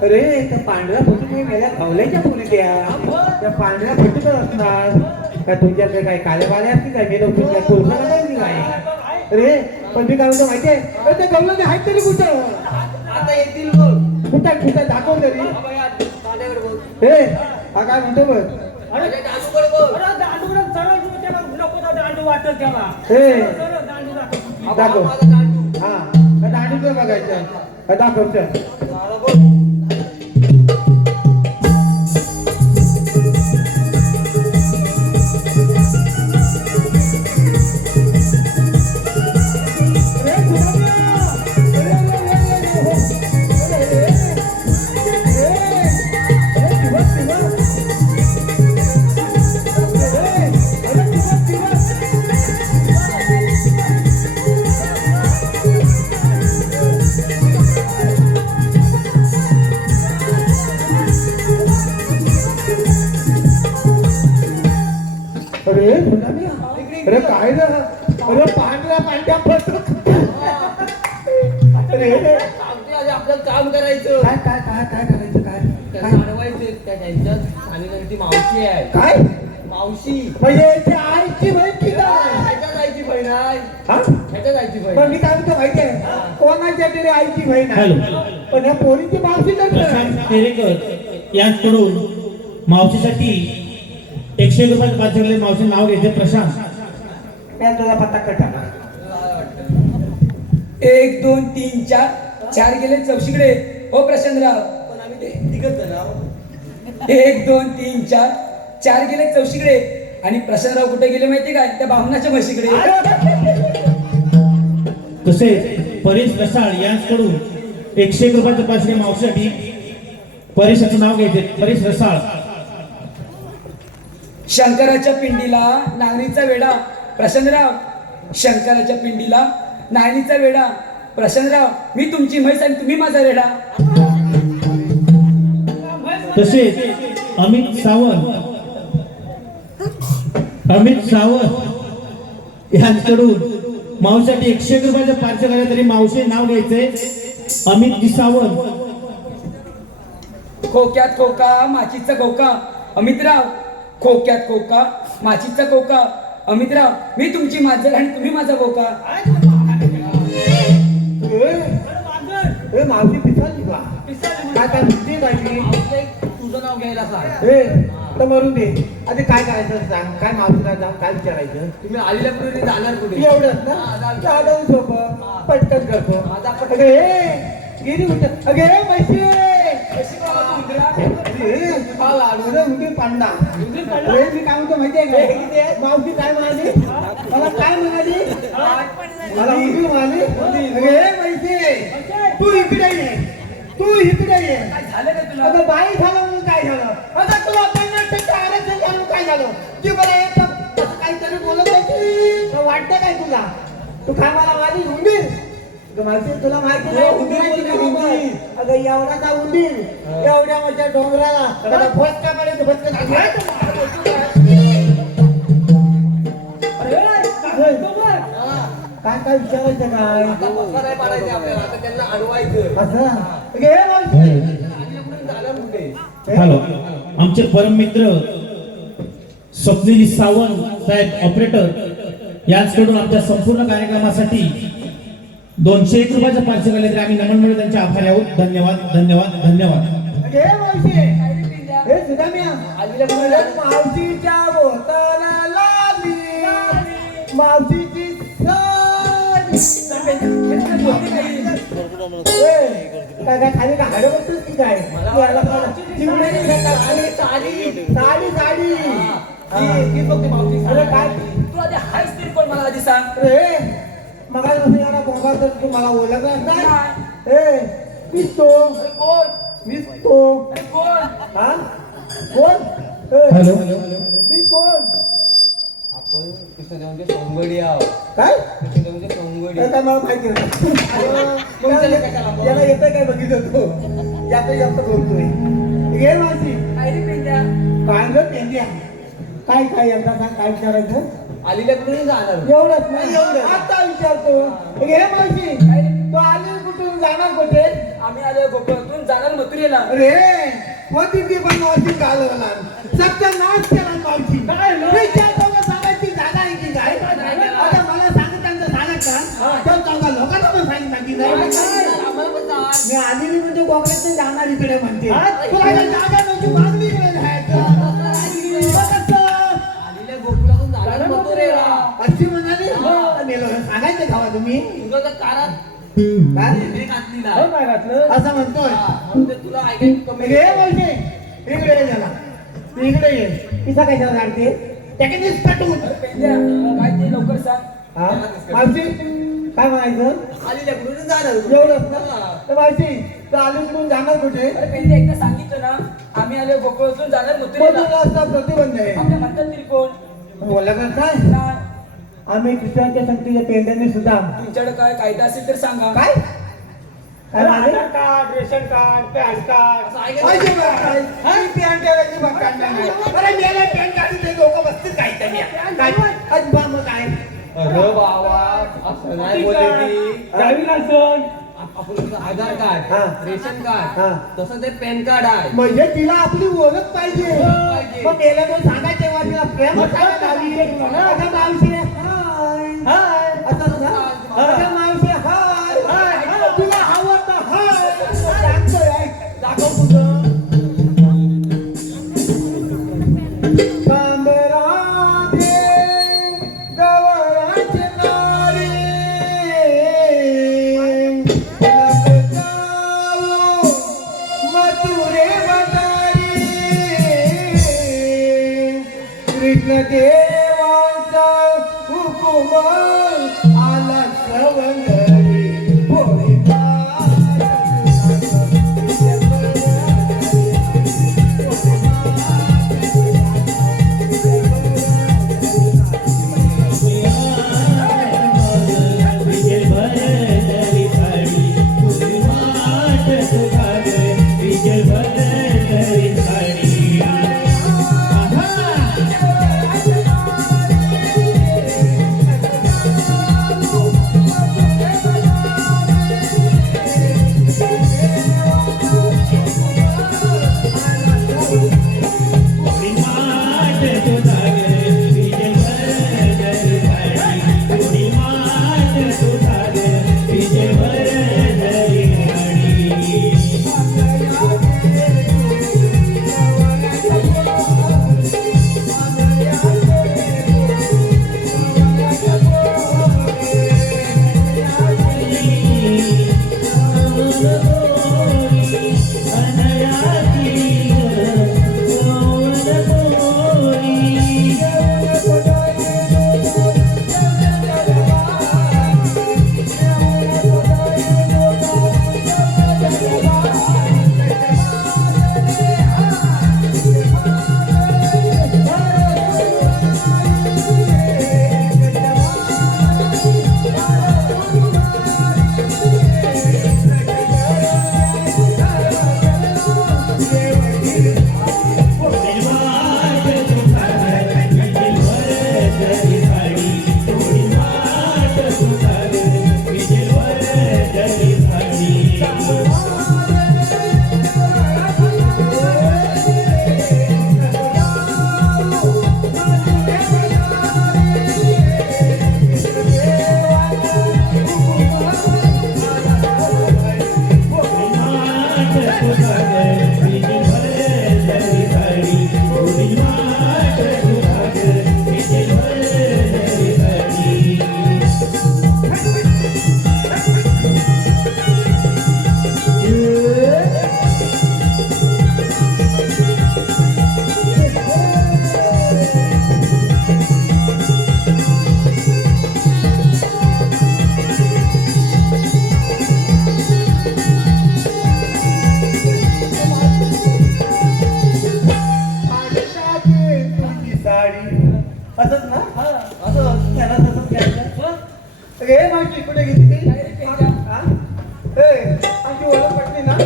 अरे त्या पांढऱ्या फुटू तुम्ही मेल्या खवल्याच्या पुरी त्या पांढऱ्या फुटूच असणार काय तुमच्याकडे काय काळ्या बाल्या असतील काय मेलो तुमच्या कोलकाता काय अरे पण मी काय म्हणतो माहितीये अरे ते गवलं आहेत तरी कुठं आता येतील बघ कुठं दाखव तरी साड्यावर बघ हे हा काय म्हणतो बघ अरे दादूकडे बघ अरे दांडूला सरळ घेऊन त्याला नको तो दांडू वाटत त्याला हे सरळ दांडू दाखव दाखव माझा दांडू हा दांडूचं बघायचं दाखव चल सारा बघ अरे काय रे अरे पांढऱ्या अरे आपल्याला काम करायचं काय काय काय काय करायचं काय अडवायचे त्या त्यांच्यात आणि ती मावशी आहे काय मावशी म्हणजे ते आईची बहीण की काय ह्याच्या जायची बहीण आहे हा? ह्याच्या जायची पण बहीण मी काय म्हणतो माहिती आहे कोणाच्या तरी आईची बहीण आहे हॅलो. पण या पोरीची मावशी तर प्रशांत तेरेकर यांकडून मावशीसाठी 101 रुपयाचे पाच दिले. मावशी नाव घ्यायचे प्रशांत. तुझा पत्ता कटा 1 2 3 4 4 गेले चौशीकडे हो प्रशांतराव. पण आम्ही ते तिघच जण आहोत. 1 2 3 4 4 गेले चौशीकडे आणि प्रशांतराव कुठे गेले माहिती काय त्या बामणाच्या म्हशीकडे. तसेच परेश रसाळ यांकडून 101 रुपयाचे पाच दिले. मावशीसाठी परेशाचं नाव घ्यायचे परेश रसाळ. शंकराच्या पिंडीला नागणीचा वेडा प्रशांतराव. शंकराच्या पिंडीला नागणीचा वेडा प्रशांतराव. मी तुमची म्हैस आणि तुम्ही माझा रेडा. तसेच अमित सावंत यांच्याकडून मावशीसाठी 101 रुपयाचे पार्सल आले तरी मावशी नाव घ्यायचे अमित सावंत. खोक्यात खोका माचीचा खोका अमितराव. खोक्यात खोका माचीचा खोका अमितराव. मी तुमची माजर आणि तुम्ही माझा बोका. ए मावशी पिसाली का काय काय म्हणते पाहिजे तुझं नाव घ्यायला सांग. ए तर मरून दे आधी काय करायचं सांग काय मावशीला जाऊन काय विचारायचं तुम्ही आलेल्या पुढे जाणार कुठे एवढंच ना चालवून सोपं पटकन करतो माझा अगं हे गिरी उठ अगे पैसे हा लाडू अरे उंदीर पांडा अरे मी काय म्हणतो माहितीये का मावशी काय म्हणाली मला काय म्हणाली मला उंदीर म्हणाली अगे पैसे तू इकडे ये तू इकडे ये झालं का तुला. अगं बाई झालं म्हणून काय झालं आता तुला 50% आरक्षण झालं काय झालं की बरं एक काहीतरी बोलत होती वाटतं काय तुला तू काय मला माझी उंदीर अगं माहिती तुला माहिती नाही उंदीर अगं एवढाचा उंदीर एवढ्या मोठ्या डोंगराला त्याला भोसका पडायचं काय काय विचारायचं काय बसा नाही पाडायचे आपल्याला आता त्यांना अडवायचं असं घे मावशी. जाणार कुठे हॅलो. आमचे परममित्र स्वप्नील सावंत साहेब ऑपरेटर यांच्याकडून आमच्या संपूर्ण कार्यक्रमासाठी 201 रुपयाचे पार्सल आले तरी आम्ही नमन म्हणून त्यांचे आभारी आहोत. धन्यवाद धन्यवाद धन्यवाद. घे मावशी हे सुद्धा मी मावशीच्या बोटाला लागली मावशीची काय काय खाली काय हाडं बघतोस की काय साडी साडी अरे काय तू आधी हायस तरी पण मला आधी सांग. रे मग एवढा बोंबा तर तू मला ओळखला नाही ए मीच तो अरे कोण मीच तो अरे कोण. हा कोण हॅलो. मी कोण आपण कृष्णदेवांचे सोंगडी आहोत. काय कृष्णदेवांचे सोंगडी काय मला माहिती याला येतं काय बघितलं तो जास्त जास्त बोलतोय घे मावशी काय रे पेंड्या. काय ग पेंड्या काय काय यंदा सांग काय विचारायचं आलेल्या पुढे जाणार एवढंच नाही एवढं आता विचारतो घे मावशी तो आली कुठून जाणार कुठे आम्ही आलो गोकुळातून जाणार मथुरेला. अरे होती ती पण मावशी घालवला सत्यानाश केला मावशी विचारतो का सांगायची जागा आहे की काय आता मला सांगितलं सांगत का तर चौघा लोकांना पण सांगितलं की नाही आम्हाला पण जा. मी आलेली म्हणजे कोकणात जाणार इकडे म्हणते तुला काय जागा नव्हती मागणी आलेल्या गोकुळातून जाणार मथुरेला. अशी म्हणाली नेलो सांगायचं खावा तुम्ही तुझं तर कारात काय? हे घातलेला. असं म्हणतोय म्हणजे तुला ऐकायची कमी घे बोलते इकडे ये जरा तू इकडे ये तिचा काय जरा जाणते त्याने निसटून पेंड्या काय ते लवकर सांग. हा मावशी काय म्हणायचं आलेल्या पुढे जाणार एवढंच ना तर मावशी तर आलूकडून जाणार कुठे अरे पेंड्या एकदा सांगितलं ना आम्ही आलो गोकुळातून जाणार मथुरेला. मधून रस्ता प्रतिबंध आहे आपल्या म्हणतात तरी कोण. बोलला का काय नाही. आम्ही ख्रिश्चनच्या संगतीच्या पेंड्याने सुद्धा तुमच्याकडे काय कायदा असेल तर सांगा. काय काय माझे card ration card pan card. पाहिजे बा, काय? मी पॅन कार्डाची बाब काढणार नाही. अरे मेला पॅन कार्ड ते लोक बसतील काय तरी. काय आज बा मग काय अरे बाबा असं नाही बोलले ती ड्रायव्हिंग लायसन्स. आपण आधार हा. कार्ड रेशन हा. कार्ड तसं ते पॅन कार्ड आहे म्हणजे तिला आपली ओळख पाहिजे पाहिजे. मग गेल्या दोन सांगायचं तेव्हा तिला प्रेम सांगायला हवी. अगं मावशी हाय हाय असं ना? अगं मावशी हाय हाय तुला हवं तर हाय सांगतोय ऐक. दाखव तुझं बांबराचे गवळाचे नारे जाऊ मथुरे बजारी कृष्ण देवाचा हुकुम आला सवंगरी होळी असंच ना असं त्याला तसंच घ्यायचं रे मावशी कुठे गेली हा? ए, आमची ओळख पटली ना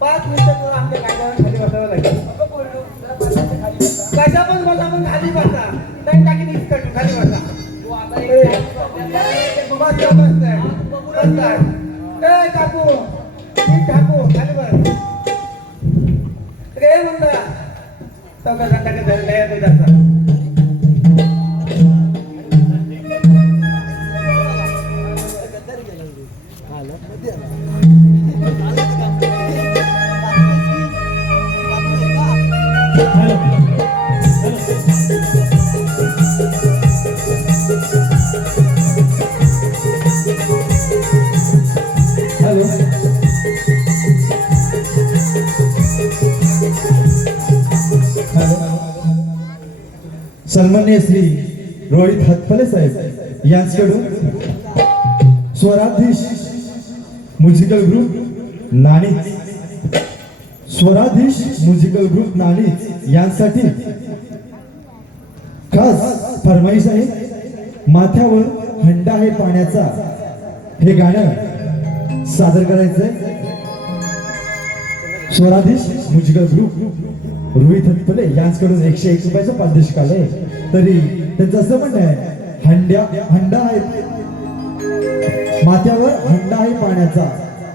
5 मिनिटं तुला आमच्या कायद्यावर खाली बसावं लागेल कशा पण बसा पण खाली बसा टाइम टाकी निघत खाली बसा ए काकू ठाकू खाली बस रे म्हणता चौका टाका जायचा हॅलो सन्माननीय श्री रोहित हतफले साहेब यांच्याकडून स्वराधीश म्युझिकल ग्रुप नाणीच स्वराधीश म्युझिकल ग्रुप नाणीच यांसाठी खास फरमाईश आहे माथ्यावर हंडा आहे पाण्याचा हे गाणं सादर करायचंय स्वराधीश म्युझिकल ग्रुप रोहित हतफले यांच्याकडून 101 रुपयाचं पारितोषिक आलंय तरी त्यांचं असं म्हणणं आहे हंडा आहे माथ्यावर हंडा आहे पाण्याचा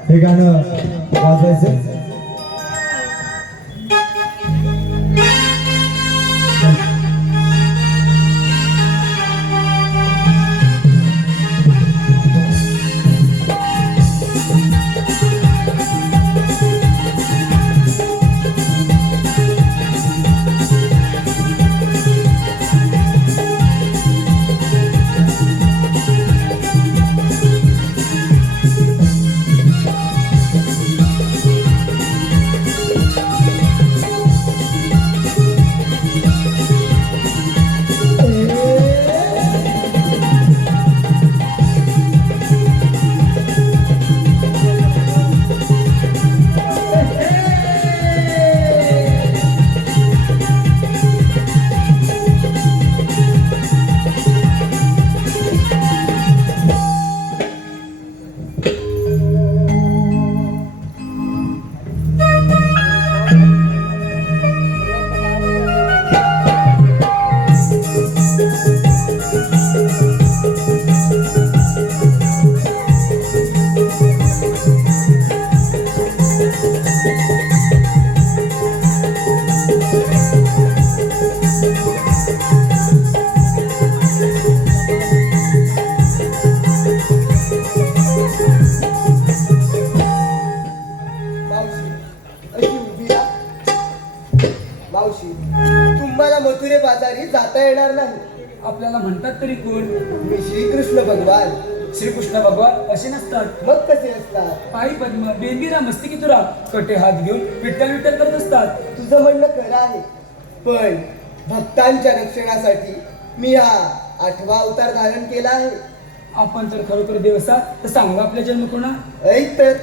हे गाणं वाजवायचं. मावशी अशी उभी राहा. मावशी तुम्हाला मथुरे बाजारी जाता येणार नाही. आपल्याला म्हणतात तरी कोण? मी श्रीकृष्ण भगवान. श्रीकृष्ण भगवान असे नसतात. मग कसे असतात? पायी पद्म बेंदिरा मस्ती तुरा कटे हात घेऊन विठ्ठल विठ्ठल करत असतात. तुझं म्हणणं खरं आहे, पण भक्तांच्या रक्षणासाठी मी हा 8वा अवतार धारण केला आहे. आपण जर खरोखर देव असा तर सांगा आपला जन्म कोणा? ऐक तर.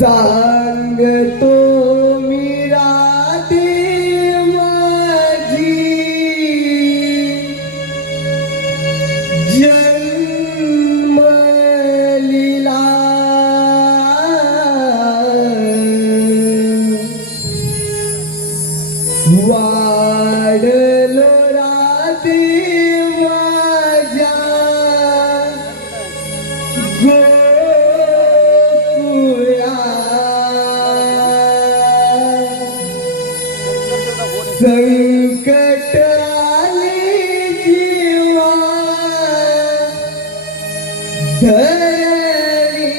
सांगतो मी राधे माझी जन्मलीला. वाढलो राधे माझ्या संकट आले जीवा धरणीला.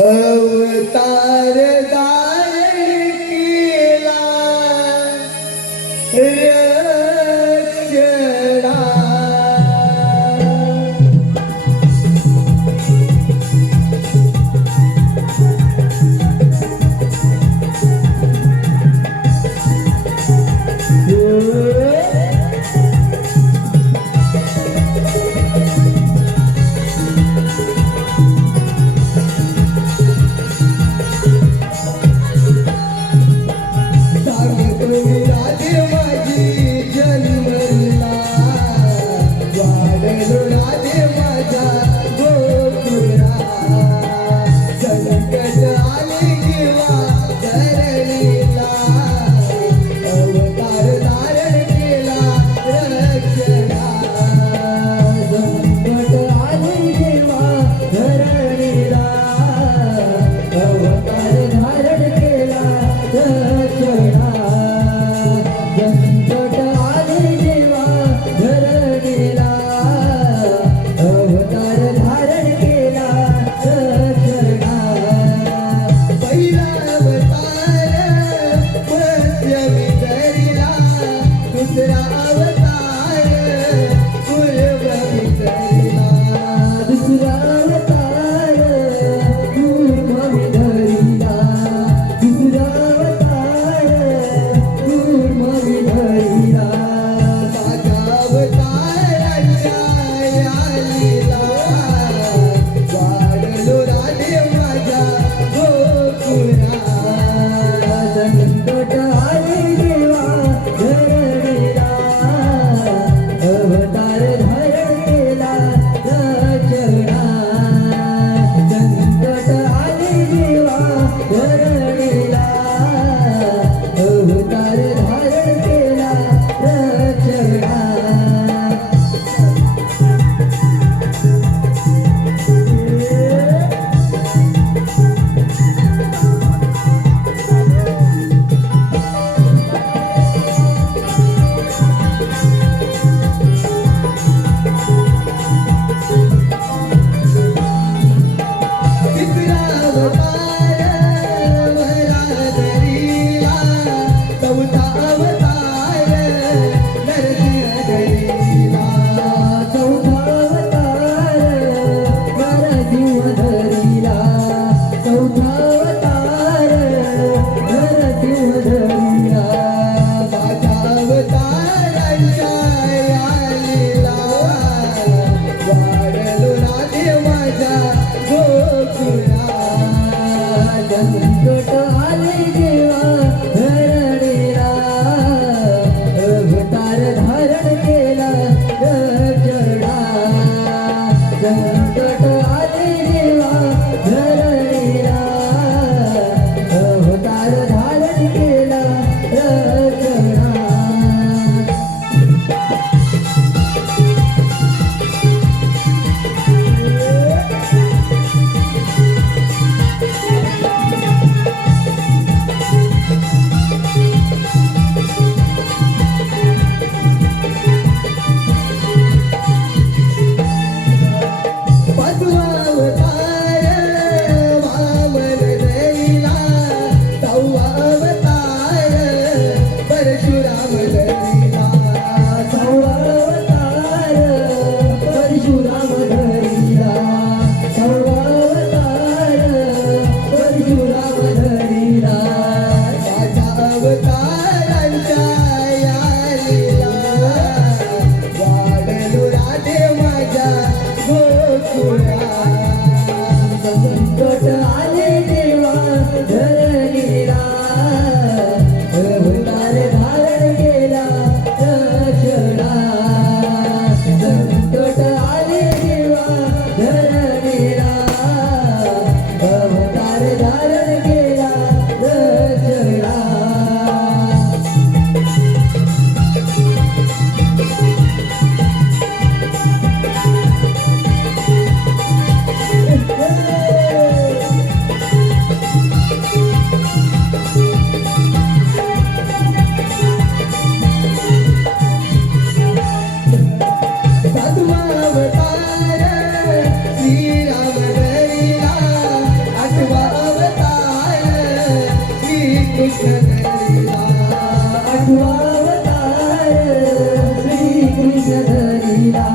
अवतार धारण केला रक्षणा. धरणीला अवतार धारण केला दशरा सातवा अवतार श्रीराम घरीला आठवा अवतार श्रीकृष्ण घरीला आठवा अवतार श्रीकृष्ण घरीला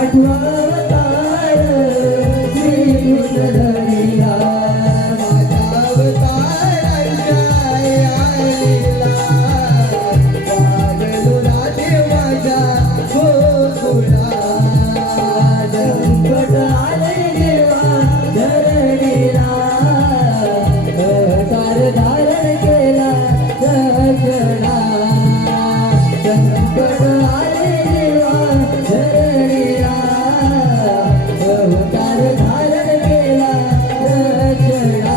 आठवा अवतार श्रीकृष्ण घरीला माझ्या अवतारांच्या आईला वागलो राधे माझ्या गोकुळा संकट आले देवा धरणीला अवतार धारण केला दशरा संकट आले देवा धरणीला अवतार धारण केला दशरा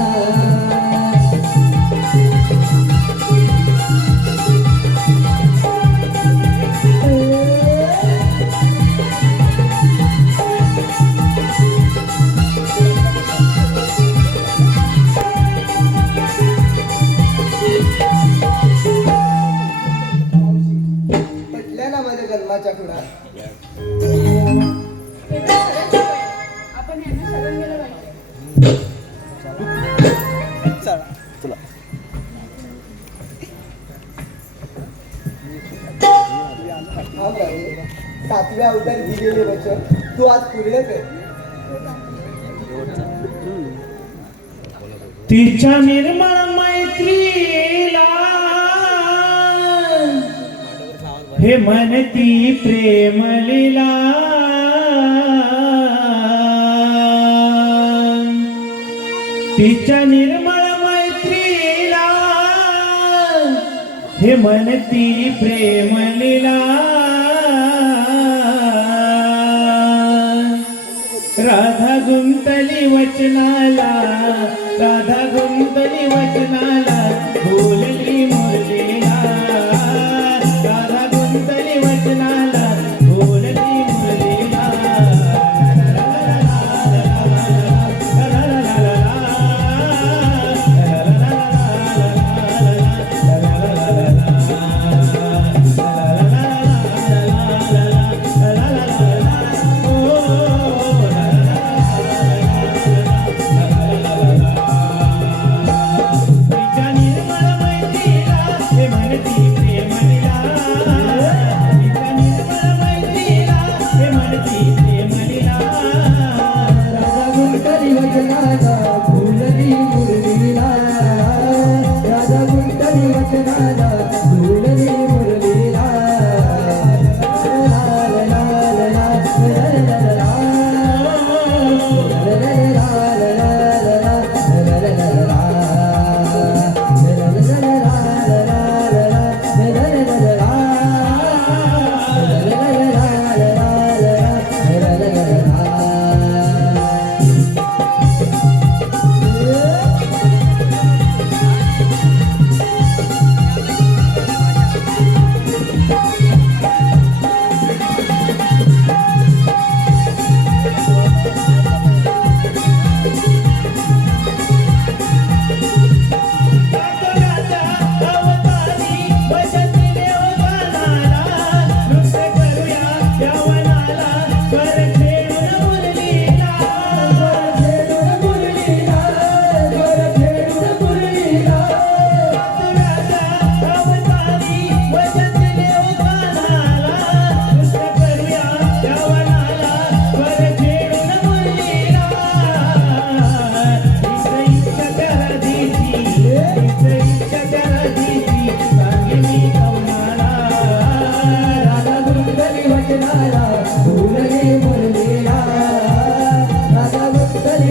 पटल्या ना माझ्या जन्माच्या खुणा हे तर खरंच आहे. आपण यांना शरण गेलं पाहिजे. हा बाई, सातव्या अवतार दिलेले वचन तू आज पूर्ण कर तिच्या निर्मळ मैत्रीला हे म्हणती प्रेम लीला तिच्या निर्मळ मैत्रीला हे म्हणती प्रेम लीला राधा गुंतली वचनाला राधा गुंतली वचनाला बोलली मुरलीला राधा गुंतली वचनाला बोलली मुरलीला राधा गुंतली वचनाला फुलली मुरलीला राधा गुंतली वचनाला फुलली मुरलीला ला ला ला ला ला ला ला ला ला.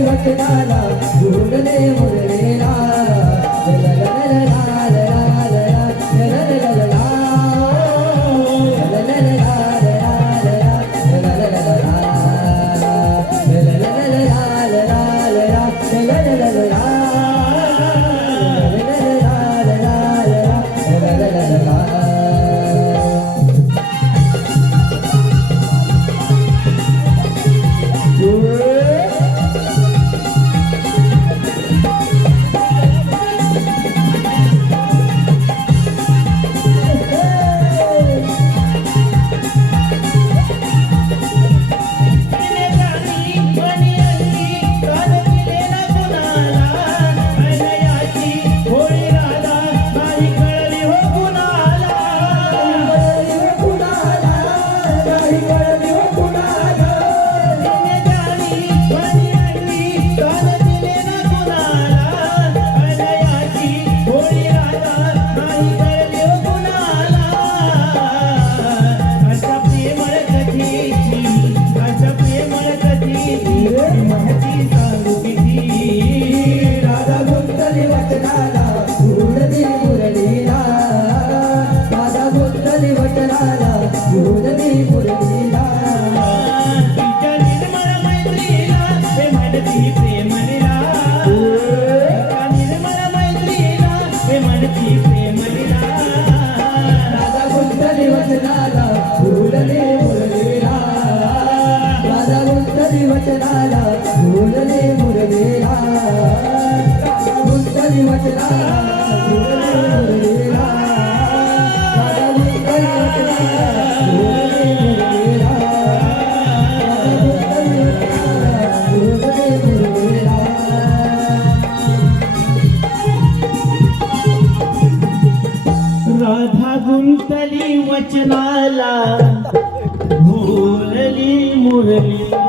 वचनाला झुलले मुरलीला ला वचनाला बोलले मुरलेला राधा गुंतली वचनाला बोलले मुरलेला राधा गुंतली वचनाला बोलले मुरलेला राधा गुंतली वचनाला बोलले मुरलेला राधा गुंतली वचनाला भोलली मुरलीला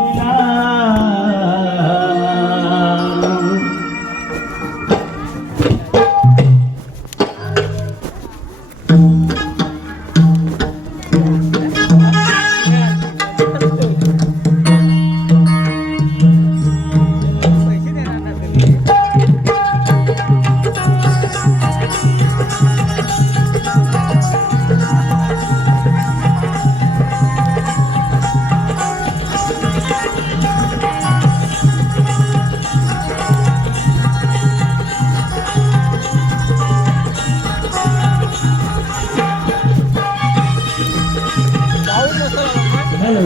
हॅलो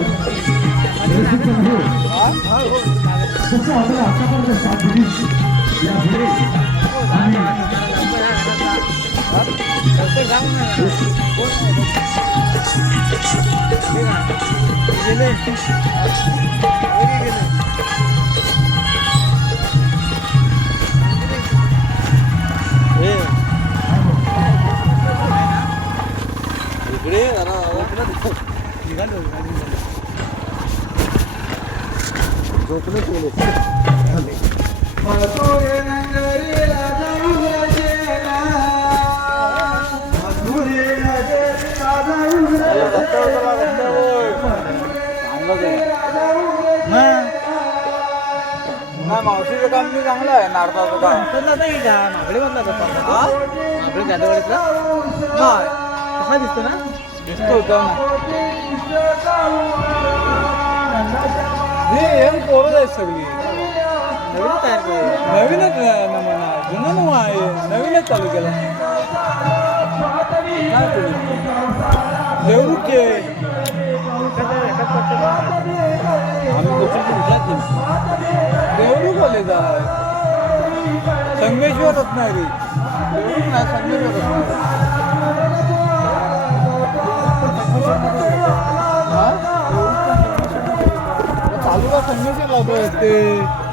कसं आपल्याला आतापर्यंत साथ दिली यापुढे मावशीचं काम मी चांगलं आहे नारदाचं काम माकडे बदला माकडे जादवडीतला कसा दिसतो ना दिसतो होता ना पोरं आहेत सगळी नवीन तयार नवीनच नमुना जुना नवा आहे नवीनच चालू केला देवरुखचे आम्ही देवरुख कॉलेज आहे संगमेश्वर रत्नागिरी देवरुख नाही संगमेश्वर चालू का संगमेश्वर लावतोय ते